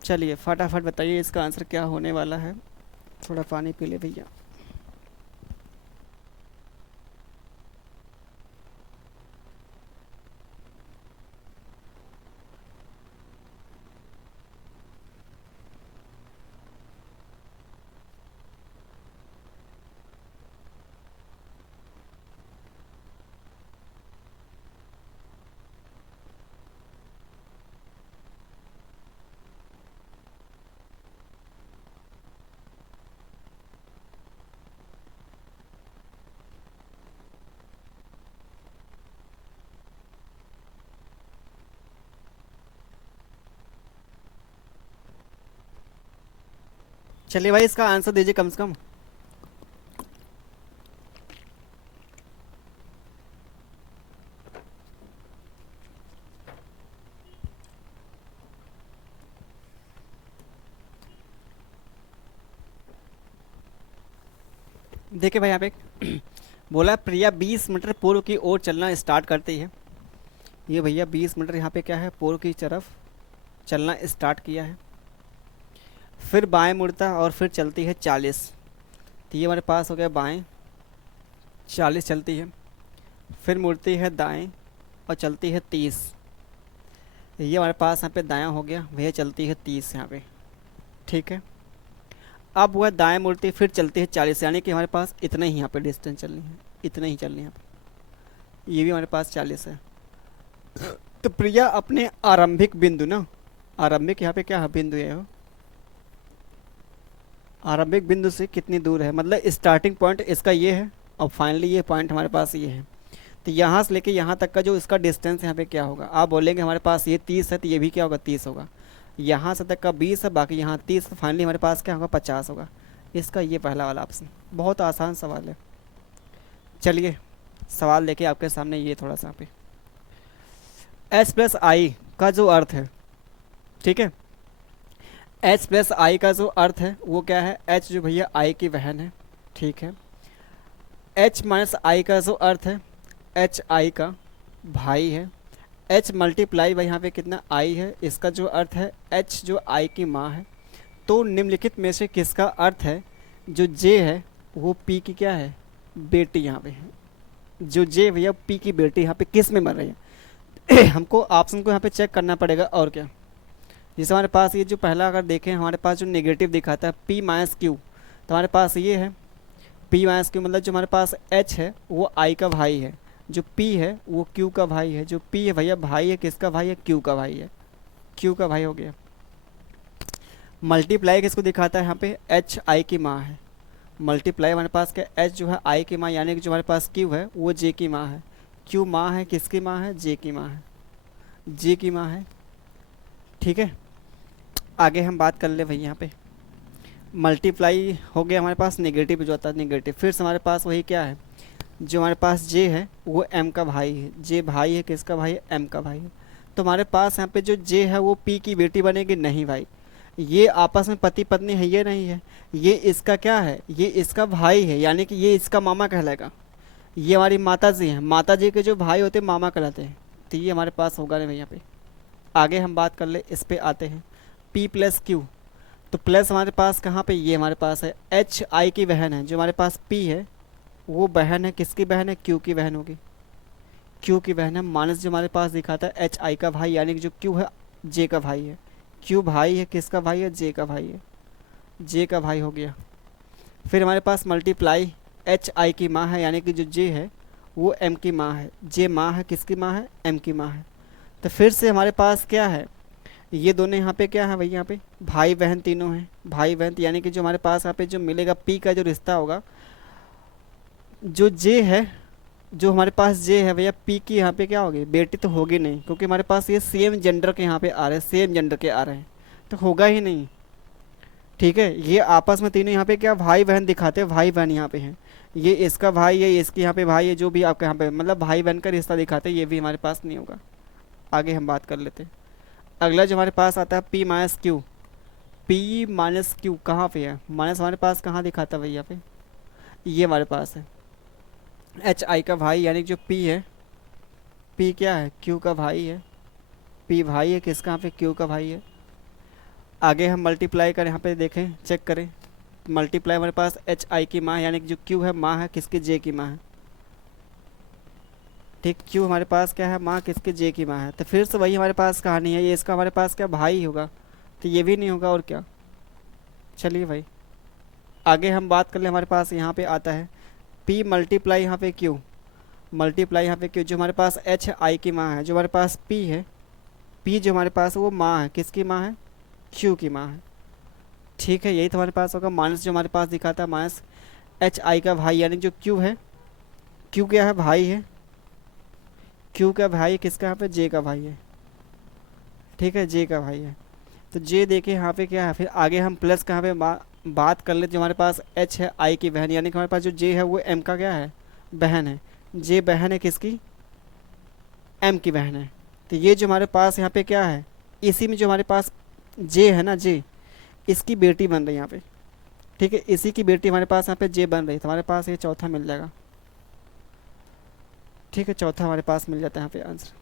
चलिए फटाफट बताइए इसका आंसर क्या होने वाला है। थोड़ा पानी पी ले भैया। चलिए भाई इसका आंसर दीजिए कम से कम। देखिए भाई यहाँ पे बोला प्रिया 20 मीटर पूर्व की ओर चलना स्टार्ट करती है। ये भैया 20 मीटर यहाँ पे क्या है, पूर्व की तरफ चलना स्टार्ट किया है। फिर बाएं मुड़ता और फिर चलती है 40। तो ये हमारे पास हो गया बाएं, 40 चलती है। फिर मुड़ती है दाएं और चलती है 30। ये हमारे पास यहाँ पे दायां हो गया भैया, चलती है 30 यहाँ पे, ठीक है। अब वह दाएं मुड़ती फिर चलती है 40, यानी कि हमारे पास इतना ही यहाँ पे डिस्टेंस चलनी है, इतना ही चलनी है यहाँ पे। ये भी हमारे पास 40 है। तो प्रिया अपने आरंभिक बिंदु ना, आरंभिक यहाँ पे क्या है, बिंदु है हो। आरंभिक बिंदु से कितनी दूर है, मतलब स्टार्टिंग पॉइंट इसका ये है और फाइनली ये पॉइंट हमारे पास ये है। तो यहाँ से लेके यहाँ तक का जो इसका डिस्टेंस यहाँ पे क्या होगा, आप बोलेंगे हमारे पास ये 30 है तो ये भी क्या होगा 30 होगा। यहाँ से तक का 20 है, बाकी यहाँ 30, तो फाइनली हमारे पास क्या होगा 50 होगा। इसका ये पहला वाला ऑप्शन। बहुत आसान सवाल है। चलिए सवाल लेके आपके सामने ये थोड़ा सा पे एच प्लस आई का जो अर्थ है, ठीक है। एच प्लस आई का जो अर्थ है वो क्या है, एच जो भैया आई की बहन है, ठीक है। एच माइनस आई का जो अर्थ है, एच आई का भाई है। एच मल्टीप्लाई भाई यहाँ पे कितना आई है, इसका जो अर्थ है एच जो आई की माँ है। तो निम्नलिखित में से किसका अर्थ है, जो जे है वो पी की क्या है, बेटी यहाँ पे है। जो जे भैया पी की बेटी यहाँ पे किस में मर रही है हमको ऑप्शन को यहाँ पे चेक करना पड़ेगा और क्या। जैसे हमारे पास ये जो पहला अगर देखें, हमारे पास जो नेगेटिव दिखाता है पी माइनस क्यू, तो हमारे पास ये है पी माइनस क्यू, मतलब जो हमारे पास एच है वो आई का भाई है, जो पी है वो क्यू का भाई है। जो पी है भैया भाई है किसका भाई है, क्यू का भाई है, क्यू का भाई हो गया। मल्टीप्लाई किसको दिखाता है यहाँ पे, एच आई की माँ है। मल्टीप्लाई हमारे पास क्या, एच जो है आई की माँ, यानी कि जो हमारे पास क्यू है वो जे की माँ है। क्यू माँ है किसकी माँ है, जे की माँ है, जे की माँ है, ठीक है। आगे हम बात कर ले भाई यहाँ पे मल्टीप्लाई हो गया हमारे पास, नेगेटिव जो आता है नेगेटिव। फिर से हमारे पास वही क्या है, जो हमारे पास जे है वो एम का भाई है। जे भाई है किसका भाई है, एम का भाई है। तो हमारे पास यहाँ पे जो जे है वो पी की बेटी बनेगी, नहीं भाई, ये आपस में पति पत्नी है, ये नहीं है। ये इसका क्या है, ये इसका भाई है, यानी कि ये इसका मामा कहलाएगा। ये हमारी माता जी हैं, माता जी के जो भाई होते हैं मामा कहलाते हैं। तो ये हमारे पास होगा नहीं भाई यहाँ पे। आगे हम बात कर ले, इस पे आते हैं पी प्लस क्यू। तो प्लस हमारे पास कहाँ पे, ये हमारे पास है एच आई की बहन है। जो हमारे पास पी है वो बहन है किसकी बहन है, क्यू की बहन होगी, क्यू की बहन है। माइनस जो हमारे पास दिखाता है एच आई का भाई, यानी कि जो क्यू है जे का भाई है। क्यू भाई है किसका भाई है, जे का भाई है, जे का भाई हो गया। फिर हमारे पास मल्टीप्लाई एच आई की माँ है, यानी कि जो जे है वो एम की माँ है। जे माँ है किसकी माँ है, एम की माँ है। तो फिर से हमारे पास क्या है, ये दोनों यहाँ पे क्या है भाई, यहाँ पे भाई बहन तीनों हैं, भाई बहन। यानी कि जो हमारे पास यहाँ पे जो मिलेगा पी का जो रिश्ता होगा, जो जे है, जो हमारे पास जे है भैया पी की यहाँ पे क्या होगी, बेटी तो होगी नहीं, क्योंकि हमारे पास ये सेम जेंडर के यहाँ पे आ रहे हैं, सेम जेंडर के आ रहे हैं, तो होगा ही नहीं, ठीक है। ये आपस में तीनों यहाँ पे क्या भाई बहन दिखाते हैं, भाई बहन यहाँ पे हैं। ये इसका भाई है, ये इसके यहाँ पे भाई है, जो भी आपके यहाँ पे मतलब भाई बहन का रिश्ता दिखाते हैं, ये भी हमारे पास नहीं होगा। आगे हम बात कर लेते हैं। अगला जो हमारे पास आता है P minus Q. P minus Q कहाँ पे है, माइनस हमारे पास कहाँ दिखाता है भाई यहाँ पे, ये हमारे पास है। एच आई का भाई यानी जो पी है, पी क्या है, क्यू का भाई है। पी भाई है किसका, यहाँ पे क्यू का भाई है। आगे हम मल्टीप्लाई करें, यहाँ पे देखें चेक करें, मल्टीप्लाई हमारे पास एच आई की माँ यानी कि जो क्यू है माँ है किसकी, जे की माँ है। ठीक, क्यू हमारे पास क्या है, माँ किसके, जे की माँ है। तो फिर से वही हमारे पास कहानी है, ये इसका हमारे पास क्या भाई होगा, तो ये भी नहीं होगा और क्या। चलिए भाई आगे हम बात कर ले, हमारे पास यहाँ पे आता है पी मल्टीप्लाई यहाँ पे क्यू, मल्टीप्लाई यहाँ पे क्यू, जो हमारे पास एच आई की माँ है, जो हमारे पास पी है, पी जो हमारे पास है वो माँ है किसकी माँ है, क्यू की माँ है। ठीक है, यही तो हमारे पास होगा। माइनस जो हमारे पास दिखाता है माइनस एच आई का भाई यानी जो क्यू है, क्यू क्या है, भाई है। क्यू का भाई किसका, यहाँ पे जे का भाई है। ठीक है, जे का भाई है। तो जे देखिए यहाँ पे क्या है, फिर आगे हम प्लस कहाँ पे बात कर ले, जो हमारे पास एच है आई की बहन, यानी कि हमारे पास जो जे है वो एम का क्या है, बहन है। जे बहन है किसकी, एम की बहन है। तो ये जो हमारे पास यहाँ पे क्या है, इसी में जो हमारे पास जे है ना, जे इसकी बेटी बन रही है यहाँ पे। ठीक है, इसी की बेटी हमारे पास यहाँ पे जे बन रही है, तो हमारे पास ये चौथा मिल जाएगा। ठीक है, चौथा हमारे पास मिल जाता है यहाँ पे आंसर।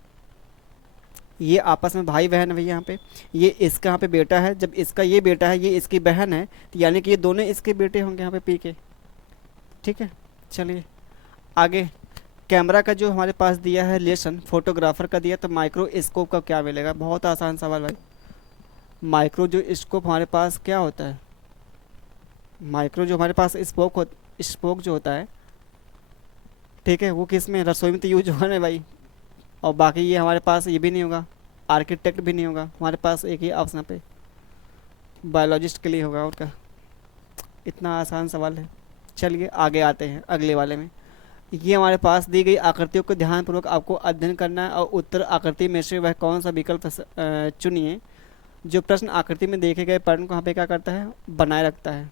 ये आपस में भाई बहन है भैया यहाँ पे, ये इसका यहाँ पे बेटा है, जब इसका ये बेटा है ये इसकी बहन है, तो यानी कि ये दोनों इसके बेटे होंगे यहाँ पे पी के। ठीक है, चलिए आगे। कैमरा का जो हमारे पास दिया है रिलेशन, फोटोग्राफर का दिया, तो माइक्रोस्कोप का क्या मिलेगा, बहुत आसान सवाल भाई। माइक्रो जो स्कोप हमारे पास क्या होता है, माइक्रो जो हमारे पास स्पोक जो होता है, ठीक है, वो किस में, रसोई में तो यूज होगा ना भाई। और बाकी ये हमारे पास ये भी नहीं होगा, आर्किटेक्ट भी नहीं होगा, हमारे पास एक ही ऑप्शन पे बायोलॉजिस्ट के लिए होगा और क्या। इतना आसान सवाल है। चलिए आगे आते हैं अगले वाले में। ये हमारे पास दी गई आकृतियों को ध्यानपूर्वक आपको अध्ययन करना है और उत्तर आकृति में से वह कौन सा विकल्प चुनिए जो प्रश्न आकृति में देखे गए पैटर्न को यहाँ पे क्या करता है, बनाए रखता है।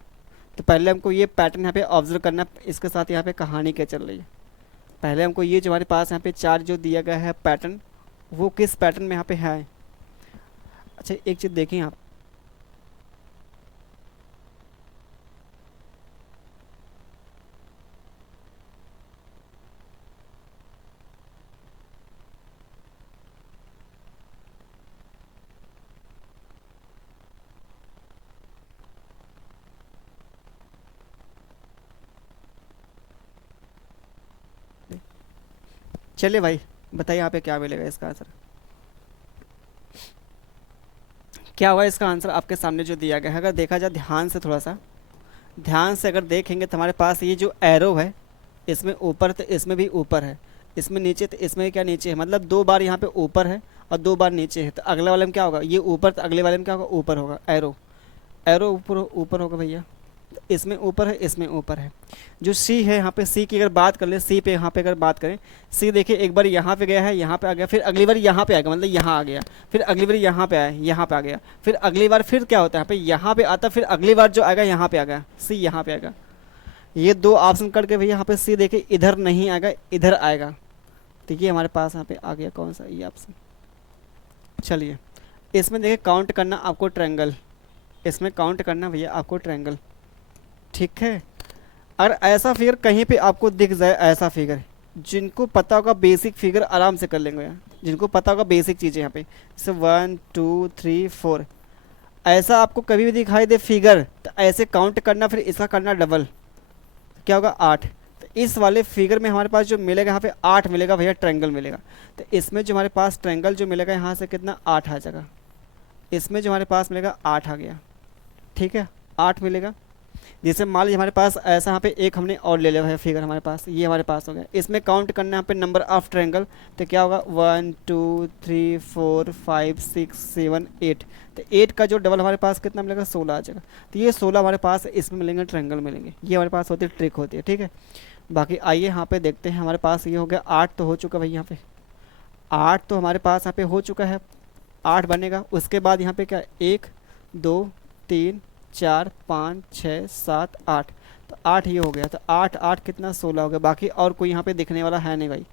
तो पहले हमको ये पैटर्न यहाँ पे ऑब्जर्व करना, इसके साथ यहाँ पे कहानी क्या चल रही है। पहले हमको ये जो हमारे पास यहाँ पे चार जो दिया गया है पैटर्न, वो किस पैटर्न में यहाँ पे है। अच्छा एक चीज़ देखें आप, चलिए भाई बताइए यहाँ पे क्या मिलेगा इसका आंसर, क्या हुआ इसका आंसर आपके सामने जो दिया गया है। अगर देखा जाए ध्यान से, थोड़ा सा ध्यान से अगर देखेंगे तो हमारे पास ये जो एरो है, इसमें ऊपर तो इसमें भी ऊपर है, इसमें नीचे तो इसमें क्या नीचे है, मतलब दो बार यहाँ पे ऊपर है और दो बार नीचे है। तो अगले वाले में क्या होगा, ये ऊपर, तो अगले वाले में क्या होगा, ऊपर होगा। एरो एरो ऊपर ऊपर होगा भैया, तो इसमें ऊपर है, इसमें ऊपर है। जो सी है यहाँ पे, सी की अगर बात कर ले, सी पे यहाँ पे अगर बात करें, सी देखिए एक बार यहाँ पे गया है, यहाँ पे आ गया, फिर अगली बार यहाँ पे आएगा, मतलब यहाँ आ गया, फिर अगली बार यहाँ पे आया, यहाँ पे आ गया, फिर अगली बार फिर क्या होता है यहाँ पे, यहाँ पे आता, फिर अगली बार जो आएगा यहाँ पे आ गया, सी यहाँ पे आएगा। ये दो ऑप्शन करके भैया यहाँ पे सी देखिए इधर नहीं आएगा, इधर आएगा। तो ये हमारे पास यहाँ पे आ गया कौन सा, ये ऑप्शन। चलिए इसमें देखिए काउंट करना आपको ट्रायंगल, इसमें काउंट करना भैया आपको ट्रायंगल। ठीक है, अगर ऐसा फिगर कहीं पे आपको दिख जाए, ऐसा फिगर, जिनको पता होगा बेसिक फिगर आराम से कर लेंगे यार, जिनको पता होगा बेसिक चीज़ें यहाँ पे, जैसे 1 2 3 4, ऐसा आपको कभी भी दिखाई दे फिगर, तो ऐसे काउंट करना, फिर इसका करना डबल, क्या होगा 8। तो इस वाले फिगर में हमारे पास जो मिलेगा यहाँ पे 8 मिलेगा भैया, ट्रायंगल मिलेगा। तो इसमें जो हमारे पास ट्रायंगल जो मिलेगा यहाँ से कितना, 8 आ जाएगा। इसमें जो हमारे पास मिलेगा 8 आ गया। ठीक है, 8 मिलेगा। जैसे मान लीजिए हमारे पास ऐसा यहाँ पे एक हमने और ले लिया है फिगर, हमारे पास ये हमारे पास हो गया। इसमें काउंट करना है यहाँ पे नंबर ऑफ ट्रायंगल, तो क्या होगा 1 2 3 4 5 6 7 8। तो 8 का जो डबल हमारे पास कितना मिलेगा, 16 आ जाएगा। तो ये 16 हमारे पास इसमें मिलेंगे, ट्रायंगल मिलेंगे। ये हमारे पास होती है, ट्रिक होती है। ठीक है, बाकी आइए यहाँ पे देखते हैं। हमारे पास ये हो गया 8 तो हो चुका भाई, यहाँ पे 8 तो हमारे पास यहाँ पे हो चुका है, 8 बनेगा। उसके बाद यहाँ पे क्या, 1 2 3 4 5 6 7 8, तो 8 ये हो गया। तो 8 8 कितना, 16 हो गया। बाकी और कोई यहाँ पे दिखने वाला है नहीं भाई,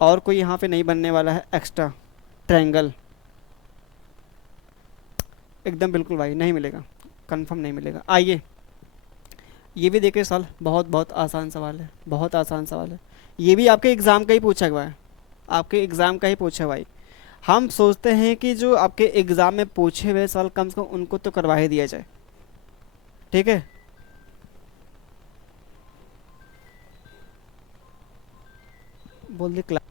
और कोई यहाँ पे नहीं बनने वाला है एक्स्ट्रा ट्रायंगल। एकदम बिल्कुल भाई, नहीं मिलेगा, कंफर्म नहीं मिलेगा। आइए ये भी देखिए सवाल, बहुत बहुत आसान सवाल है, बहुत आसान सवाल है। ये भी आपके एग्ज़ाम का ही पूछा हुआ है, आपके एग्ज़ाम का ही पूछा हुआ है। हम सोचते हैं कि जो आपके एग्ज़ाम में पूछे हुए सवाल कम से कम उनको तो करवा ही दिया जाए। ठीक है, बोल दी क्लास।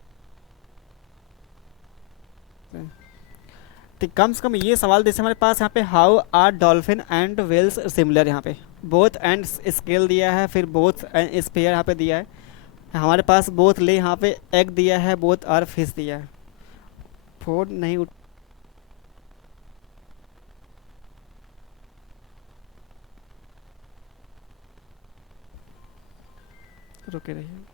तो कम से कम ये सवाल जैसे हमारे पास यहाँ पे how are dolphin and whales similar, यहाँ पे बोथ एंड स्केल दिया है, फिर बोथ एंड स्पेयर यहाँ पे दिया है। हमारे पास बोथ ले यहाँ पे एग दिया है, बोथ आर फिश दिया है। फोन नहीं उठ, रुके रहिए।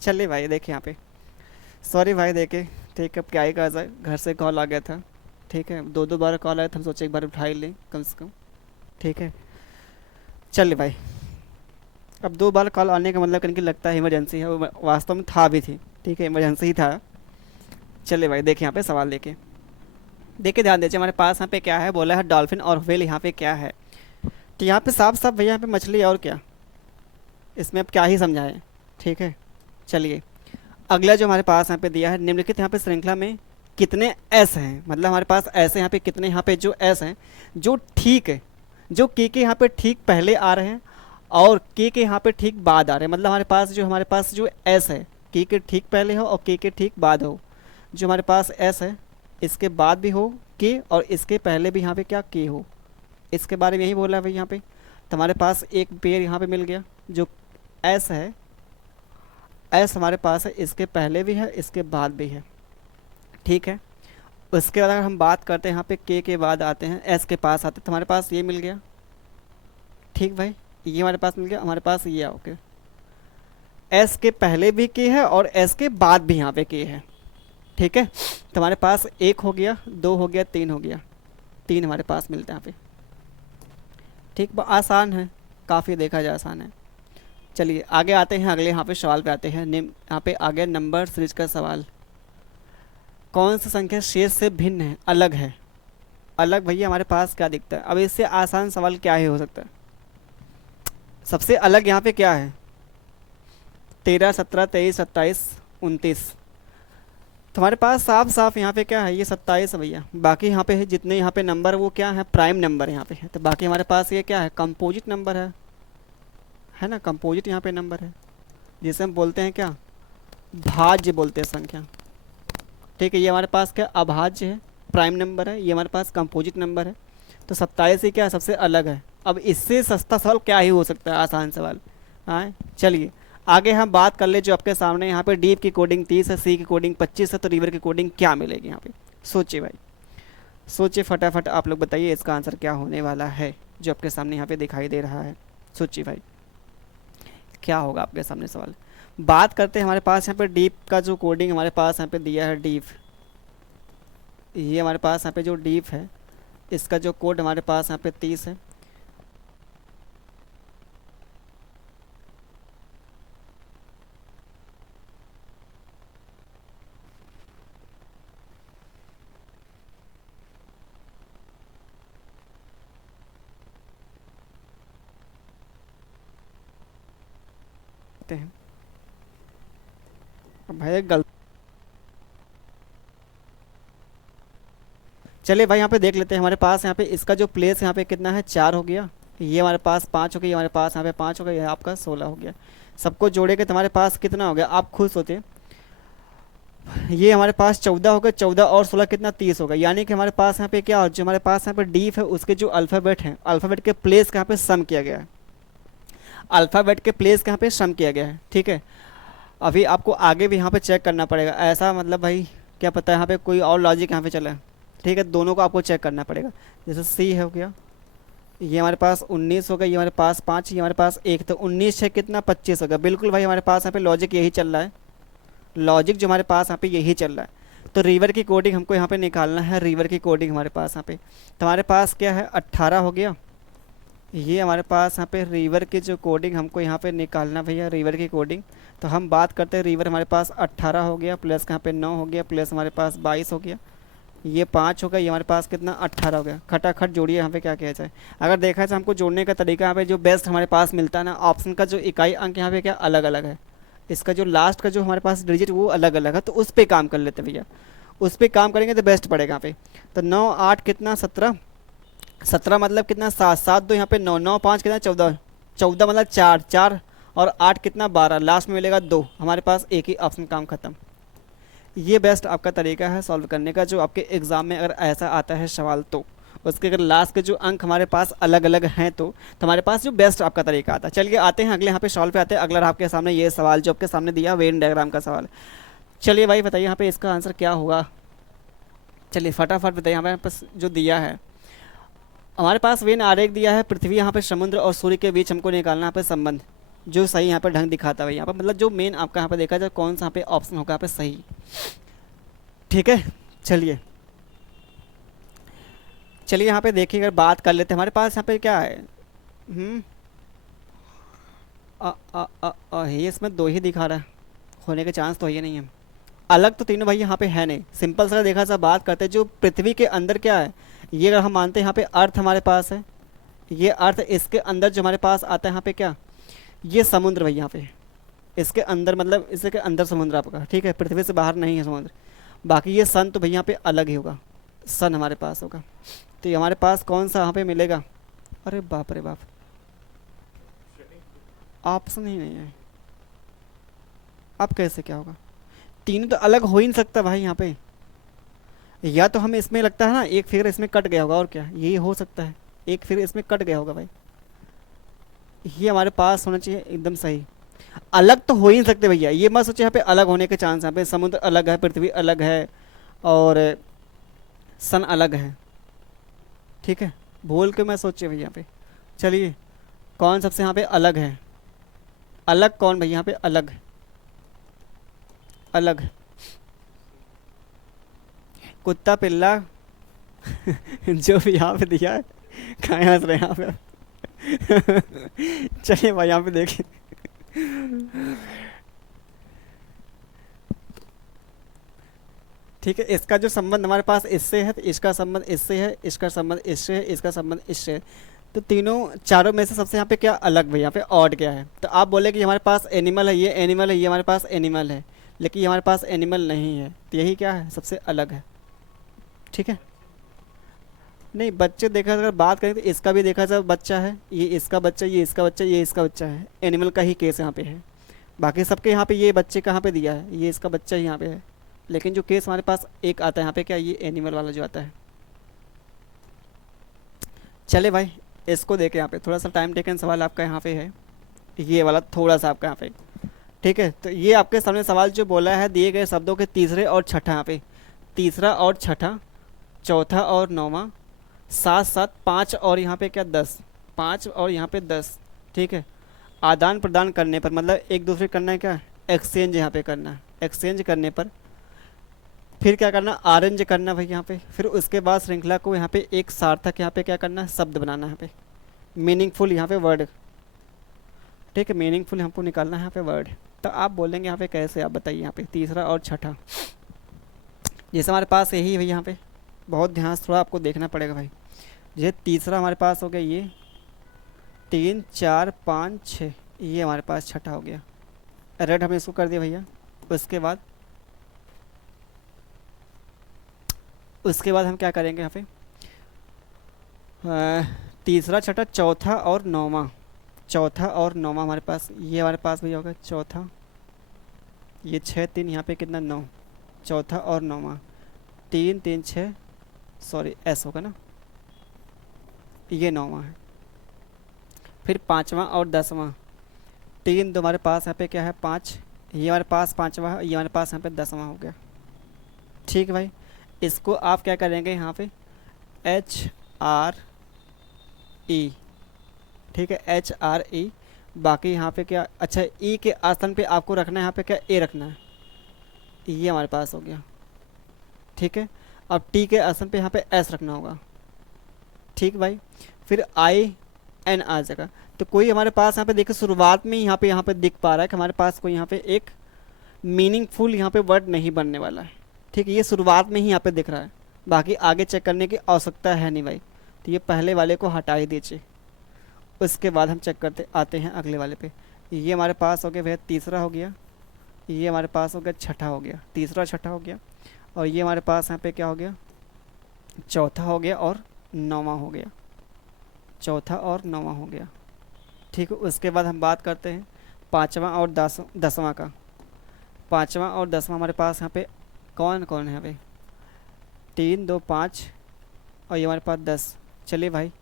चलिए भाई देखिए यहाँ पे, सॉरी भाई देखे, ठीक है, अब क्या ही कहा जाए, घर से कॉल आ गया था। ठीक है, दो दो बार कॉल आया था, हम सोचे एक बार उठा ही लें कम से कम। ठीक है, चलिए भाई, अब दो बार कॉल आने का मतलब कहीं लगता है इमरजेंसी है, वो वास्तव में था भी थी। ठीक है, इमरजेंसी ही था। चलिए भाई देखिए यहाँ पे सवाल देखे, देखिए ध्यान दीजिए, हमारे पास यहाँ पे क्या है, बोला है डॉल्फिन और व्हेल, यहाँ पे क्या है। तो यहाँ पे साफ साफ भैया यहाँ पे मछली और क्या, इसमें अब क्या ही समझाएं। ठीक है, चलिए अगला जो हमारे पास यहाँ पे दिया है, निम्नलिखित यहाँ पे श्रृंखला में कितने एस हैं, मतलब हमारे पास ऐसे यहाँ पे कितने यहाँ पे जो एस हैं जो ठीक है, जो के यहाँ पे ठीक पहले आ रहे हैं और के यहाँ पे ठीक बाद आ रहे हैं। मतलब हमारे पास जो एस है, के ठीक पहले हो और के ठीक बाद हो। जो हमारे पास एस है इसके बाद भी हो के, और इसके पहले भी यहाँ पे क्या के हो, इसके बारे में यही बोला है भाई यहाँ पे। तो हमारे पास एक पेयर यहाँ पे मिल गया, जो एस है, एस हमारे पास है, इसके पहले भी है इसके बाद भी है। ठीक है, उसके बाद अगर हम बात करते हैं यहाँ पे के बाद आते हैं एस के पास आते हैं, तो हमारे पास ये मिल गया। ठीक भाई, ये हमारे पास मिल गया, हमारे पास ये ओके। एस के पहले भी के है और एस के बाद भी यहाँ पे के है। ठीक है, तो हमारे पास एक हो गया, दो हो गया, तीन हो गया, तीन हमारे पास मिलते हैं यहाँ पे। ठीक, आसान है काफ़ी, देखा जाए आसान है। चलिए आगे आते हैं, अगले यहाँ पे सवाल पे आते हैं। यहाँ पे आ गया नंबर सीरीज का सवाल। कौन सी संख्या शेष से भिन्न है, अलग है? अलग भैया हमारे पास क्या दिखता है? अब इससे आसान सवाल क्या ही हो सकता है? सबसे अलग यहाँ पे क्या है? 13, 17, 23, 27, 29। तो हमारे पास साफ साफ यहाँ पे क्या है, ये 27 है भैया। बाकी यहाँ पे है जितने यहाँ पे नंबर वो क्या है, प्राइम नंबर यहाँ पे है। तो बाकी हमारे पास ये क्या है, कंपोजिट नंबर है ना, कंपोजिट यहाँ पे नंबर है, जिसे हम बोलते हैं क्या, भाज्य बोलते हैं संख्या। ठीक है, ये हमारे पास क्या अभाज्य है, प्राइम नंबर है, ये हमारे पास कंपोजिट नंबर है। तो 27 ही क्या है, सबसे अलग है। अब इससे सस्ता सवाल क्या ही हो सकता है, आसान सवाल। हाँ चलिए आगे हम बात कर ले, जो आपके सामने यहाँ पे डीप की कोडिंग 30 है, सी की कोडिंग 25 है, तो रिवर की कोडिंग क्या मिलेगी यहाँ पे? सोचिए भाई, सोचिए फटाफट, आप लोग बताइए इसका आंसर क्या होने वाला है, जो आपके सामने यहाँ पे दिखाई दे रहा है। सोचिए भाई क्या होगा आपके सामने सवाल। बात करते हैं हमारे पास यहाँ पे डीप का जो कोडिंग हमारे पास यहाँ पे दिया है, डीप, ये हमारे पास यहाँ पे जो डीप है, इसका जो कोड हमारे पास यहाँ पे 30 है। हैं अब भाई गलत, चलिए भाई यहाँ पे देख लेते हैं। हमारे पास यहाँ पे इसका जो प्लेस यहाँ पे कितना है, 4 हो गया, ये हमारे पास 5 हो गया, ये हमारे पास यहाँ पे 5 हो गया, ये आपका 16 हो गया। सबको जोड़ेंगे तो हमारे पास कितना हो गया, आप खुश होते। ये हमारे पास 14 हो गया, 14 और 16 कितना, 30 हो गया। यानी कि हमारे पास यहाँ पे क्या, जो हमारे पास यहाँ पे डीप है उसके जो अल्फ़ाबेट हैं, अल्फ़ाबेट के प्लेस यहाँ पे सम किया गया है, अल्फ़ाबेट के प्लेस यहाँ पे सम किया गया है। ठीक है, अभी आपको आगे भी यहाँ पे चेक करना पड़ेगा, ऐसा मतलब भाई क्या पता है यहाँ पे कोई और लॉजिक यहाँ पे चला है। ठीक है, दोनों को आपको चेक करना पड़ेगा। जैसे सी हो गया, ये हमारे पास 19 हो गया, ये हमारे पास 5, ये हमारे पास 1, तो 19 है कितना, 25 हो गया। बिल्कुल भाई हमारे पास यहाँ पे लॉजिक यही चल रहा है, लॉजिक जो हमारे पास यहाँ पे यही चल रहा है। तो रिवर की कोडिंग हमको यहाँ पे निकालना है, रिवर की कोडिंग हमारे पास यहाँ पे, तो हमारे पास क्या है, 18 हो गया। ये हमारे पास यहाँ पे रिवर की जो कोडिंग हमको यहाँ पे निकालना भैया, रिवर की कोडिंग। तो हम बात करते हैं, रिवर हमारे पास 18 हो गया, प्लस यहाँ पे 9 हो गया, प्लस हमारे पास 22 हो गया, ये 5 हो गया, ये हमारे पास कितना 18 हो गया। खटाखट जोड़िए यहाँ पे क्या किया जाए। अगर देखा जाए हमको जोड़ने का तरीका, यहाँ पे जो बेस्ट हमारे पास मिलता है ना, ऑप्शन का जो इकाई अंक यहाँ पे क्या अलग अलग है, इसका जो लास्ट का जो हमारे पास डिजिट वो अलग अलग है, तो उस पर काम कर लेते भैया, उस पर काम करेंगे तो बेस्ट पड़ेगा यहाँ पे। तो 9 8 कितना 17, 17 मतलब कितना 7, 7 2 यहाँ पे 9, 9 5 कितना 14, 14 मतलब 4, 4 और 8 कितना 12, लास्ट में मिलेगा 2, हमारे पास एक ही ऑप्शन, काम खत्म। ये बेस्ट आपका तरीका है सॉल्व करने का, जो आपके एग्ज़ाम में अगर ऐसा आता है सवाल, तो उसके अगर लास्ट के जो अंक हमारे पास अलग अलग हैं तो हमारे पास जो बेस्ट आपका तरीका आता है। चलिए आते हैं अगले यहाँ पे सवाल पे आते हैं। अगला आपके सामने ये सवाल जो आपके सामने दिया, वेन डायग्राम का सवाल। चलिए भाई बताइए यहाँ पे इसका आंसर क्या होगा, चलिए फटाफट बताइए। हमारे पास जो दिया है, हमारे पास वेन आरेख दिया है, पृथ्वी यहाँ पे समुद्र और सूर्य के बीच हमको निकालना यहाँ पे संबंध, जो सही यहाँ पे ढंग दिखाता है यहाँ पर, मतलब जो मेन आपका यहाँ पे देखा जाए कौन सा यहाँ पे ऑप्शन होगा यहाँ पे सही। ठीक है, चलिए चलिए यहाँ पे देखिए, अगर बात कर लेते हैं हमारे पास यहाँ पे क्या है, ये इसमें 2 ही दिखा रहा है, होने के चांस तो ये नहीं है। अलग तो तीनों भाई यहाँ पे है नहीं, सिंपल सा देखा सा बात करते हैं, जो पृथ्वी के अंदर क्या है, ये अगर हम मानते हैं यहाँ पे अर्थ हमारे पास है, ये अर्थ, इसके अंदर जो हमारे पास आता है यहाँ पे क्या, ये समुद्र भाई यहाँ पे, इसके अंदर मतलब इसके अंदर समुद्र आपका। ठीक है, पृथ्वी से बाहर नहीं है समुद्र। बाकी ये सन तो भाई यहाँ पे अलग ही होगा, सन हमारे पास होगा। तो ये हमारे पास कौन सा यहाँ पे मिलेगा, अरे बाप रे बाप, ऑप्शन ही नहीं है। अब कैसे क्या होगा, तीनों तो अलग हो ही नहीं सकता भाई यहाँ पे, या तो हमें इसमें लगता है ना एक फिगर इसमें कट गया होगा, और क्या यही हो सकता है, एक फिगर इसमें कट गया होगा भाई, ये हमारे पास होना चाहिए एकदम सही। अलग तो हो ही नहीं सकते भैया, ये मत सोचिए यहाँ पे अलग होने के चांस, यहाँ पे समुद्र अलग है, पृथ्वी अलग है, और सन अलग है, ठीक है, भूल के मैं सोचे भैया यहाँ पे। चलिए, कौन सबसे यहाँ पे अलग है? अलग कौन भाई यहाँ पे? अलग, अलग, कुत्ता पिल्ला जो भी यहाँ पे दिया है। कहाँ हंस रहे हैं यहाँ पे? चलिए भाई यहाँ पे देखिए। ठीक है, इसका जो संबंध हमारे पास इससे है, तो इसका संबंध इससे है, इसका संबंध इससे है, इसका संबंध इससे है। तो तीनों चारों में से सबसे यहाँ पे क्या अलग भाई? यहाँ पे ऑड क्या है? तो आप बोले कि हमारे पास एनिमल है, ये एनिमल है, ये हमारे पास एनिमल है, लेकिन ये हमारे पास एनिमल नहीं है, तो यही क्या है? सबसे अलग है। ठीक है, नहीं बच्चे देखा, अगर बात करें तो इसका भी देखा जाए बच्चा है, ये इसका बच्चा, ये इसका बच्चा, ये इसका बच्चा है, एनिमल का ही केस यहाँ पे है। बाकी सबके यहाँ पे ये बच्चे कहाँ पे दिया है? ये इसका बच्चा ही यहाँ पे है, लेकिन जो केस हमारे पास एक आता है यहाँ पे क्या? ये एनिमल वाला जो आता है। चले भाई, इसको देखें, यहाँ पे थोड़ा सा टाइम टेकन सवाल आपका यहाँ पे है, ये वाला थोड़ा सा आपका यहाँ पे। ठीक है, तो ये आपके सामने सवाल जो बोला है, दिए गए शब्दों के तीसरे और छठा, यहाँ पे तीसरा और छठा, चौथा और नौवां, सात सात, पाँच और यहाँ पे क्या? 10, पाँच और यहाँ पे 10। ठीक है, आदान प्रदान करने पर, मतलब एक दूसरे करना है क्या? एक्सचेंज यहाँ पे करना है। एक्सचेंज करने पर फिर क्या करना? अरेंज करना भाई यहाँ पे। फिर उसके बाद श्रृंखला को यहाँ पे एक सार्थक यहाँ पे क्या करना है? शब्द बनाना है यहाँ पे, मीनिंगफुल यहाँ पे वर्ड। ठीक है, मीनिंगफुल हमको निकालना है यहाँ पे वर्ड। तो आप बोलेंगे यहाँ पे कैसे? आप बताइए यहाँ पे तीसरा और छठा। जैसे हमारे पास यही भाई यहाँ पे, बहुत ध्यान से थोड़ा आपको देखना पड़ेगा भाई। ये तीसरा हमारे पास हो गया, ये 3 4 5 6, ये हमारे पास छठा हो गया। रेड हमने इसको कर दिया भैया। उसके बाद हम क्या करेंगे यहाँ पे? तीसरा, छठा, चौथा और नौवां, चौथा और नौवां हमारे पास, ये हमारे पास भैया होगा चौथा, ये 6 3 यहाँ पे कितना? 9, चौथा और नौवां, 3 3 6, सॉरी एस होगा ना, ये नौवां है। फिर पाँचवा और 10वां, 3 2 हमारे पास यहाँ पे क्या है? 5, ये हमारे पास पाँचवा है, ये हमारे पास यहाँ पे 10वां हो गया। ठीक है भाई, इसको आप क्या करेंगे यहाँ पे? HRE। ठीक है, HRE। बाकी यहाँ पे क्या? अच्छा, ई के आसन पे आपको रखना है यहाँ पे क्या? ए रखना है, ये हमारे पास हो गया। ठीक है, अब टी के आसन पे यहाँ पे एस रखना होगा। ठीक भाई, फिर IN आ जाएगा। तो कोई हमारे पास यहाँ पे देखिए, शुरुआत में ही यहाँ पे दिख पा रहा है कि हमारे पास कोई यहाँ पे एक मीनिंगफुल यहाँ पे वर्ड नहीं बनने वाला है। ठीक है, ये शुरुआत में ही यहाँ पे दिख रहा है, बाकी आगे चेक करने की आवश्यकता है नहीं भाई। तो ये पहले वाले को हटा ही दीजिए, उसके बाद हम चेक करते आते हैं अगले वाले पे। ये हमारे पास हो गया भैया तीसरा हो गया, ये हमारे पास हो गया छठा हो गया, तीसरा छठा हो गया, और ये हमारे पास यहाँ पे क्या हो गया? चौथा हो गया और नौवां हो गया, चौथा और नौवां हो गया। ठीक है, उसके बाद हम बात करते हैं पाँचवा और 10वां का। पाँचवा और 10वां हमारे पास यहाँ पे कौन कौन है? यहाँ पे 3 2 5 और ये हमारे पास 10। चलिए भाई,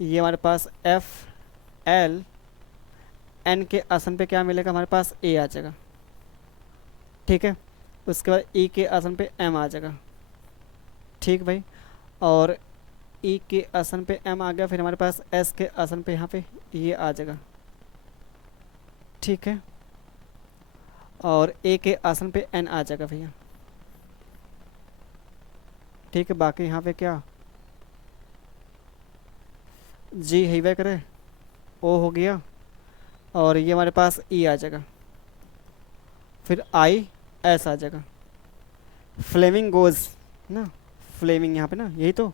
ये हमारे पास FLN के आसन पे क्या मिलेगा? हमारे पास A आ जाएगा। ठीक है, उसके बाद E के आसन पे M आ जाएगा। ठीक भाई, और E के आसन पे M आ गया, फिर हमारे पास S के आसन पे यहाँ पे ये आ जाएगा। ठीक है, और A के आसन पे N आ जाएगा भैया। ठीक है, बाकी यहाँ पे क्या? जी है वे करे, O हो गया, और ये हमारे पास E आ जाएगा, फिर IS आ जाएगा। फ्लेमिंगोज ना, फ्लेमिंग यहाँ पे ना, यही तो।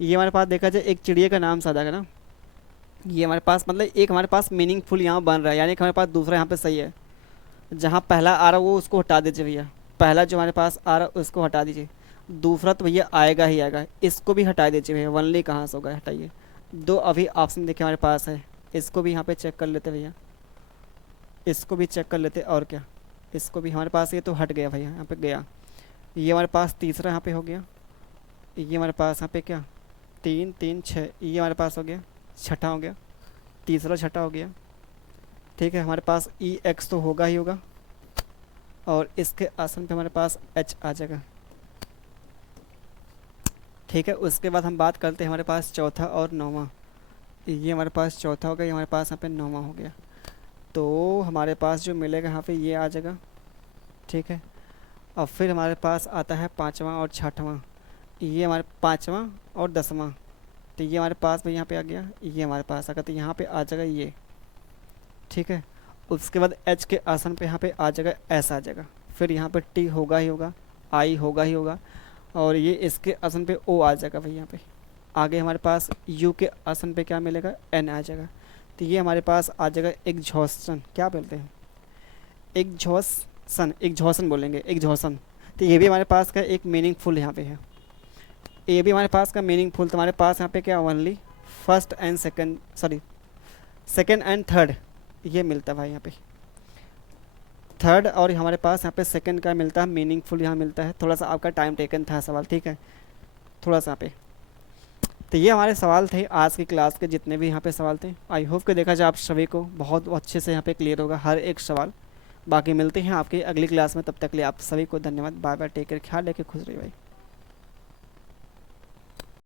ये हमारे पास देखा जाए एक चिड़िया का नाम सा आ जाएगा ना। ये हमारे पास मतलब एक हमारे पास मीनिंगफुल यहाँ बन रहा है, यानी कि हमारे पास दूसरा यहाँ पे सही है। जहाँ पहला आ रहा है वो उसको हटा दीजिए भैया, पहला जो हमारे पास आ रहा है उसको हटा दीजिए, दूसरा तो भैया आएगा ही आएगा, इसको भी हटा दीजिए भैया। वनली कहाँ से होगा? हटाइए। दो अभी ऑप्शन देखिए हमारे पास है, इसको भी यहाँ पे चेक कर लेते भैया, इसको भी चेक कर लेते। और क्या, इसको भी हमारे पास, ये तो हट गया भैया, यहाँ पे गया। ये हमारे पास तीसरा यहाँ पे हो गया, ये हमारे पास यहाँ पे क्या 3 3 6, ये हमारे पास हो गया, छठा हो गया, तीसरा छठा हो गया। ठीक है, हमारे पास EX तो होगा ही होगा, और इसके आसन पे हमारे पास H आ जाएगा। ठीक है, उसके बाद हम बात करते हैं हमारे पास चौथा और नौवां। ये हमारे पास चौथा हो गया, ये हमारे पास यहाँ पे नौवां हो गया। तो हमारे पास जो मिलेगा यहाँ पे ये आ जाएगा। ठीक है, और फिर हमारे पास आता है पाँचवा और छठवां। ये हमारे पाँचवा और दसवां। तो ये हमारे पास भाई यहाँ पे आ गया, ये हमारे पास आ गया, तो यहाँ पे आ जाएगा ये। ठीक है, उसके बाद एच के आसन पे यहाँ पे आ जाएगा, एस आ जाएगा। फिर यहाँ पे टी होगा ही होगा, आई होगा ही होगा, और ये इसके आसन पे ओ आ जाएगा भाई यहाँ पे। आगे हमारे पास यू के आसन पे क्या मिलेगा, एन आ जाएगा। तो ये हमारे पास आ जाएगा एक झोसन, क्या बोलते हैं, एक झोसन, एक झोसन बोलेंगे, एक झोसन। तो ये भी हमारे पास का एक मीनिंगफुल यहाँ पे है। ये भी हमारे पास का मीनिंगफुल, तो हमारे पास यहाँ पे क्या only first and second, sorry second and third ये मिलता है भाई यहाँ पे। थर्ड और हमारे पास यहाँ पे सेकंड का मिलता है, मीनिंगफुल यहाँ मिलता है। थोड़ा सा आपका टाइम टेकन था सवाल, ठीक है, थोड़ा सा यहाँ पे। तो ये हमारे सवाल थे आज की क्लास के, जितने भी यहाँ पे सवाल थे। आई होप कि देखा जाए आप सभी को बहुत अच्छे से यहाँ पे क्लियर होगा हर एक सवाल। बाकी मिलते हैं आपकी अगली क्लास में, तब तक के लिए आप सभी को धन्यवाद। बाय बाय, टेक केयर, ख्याल रखिए, खुश रहिए भाई।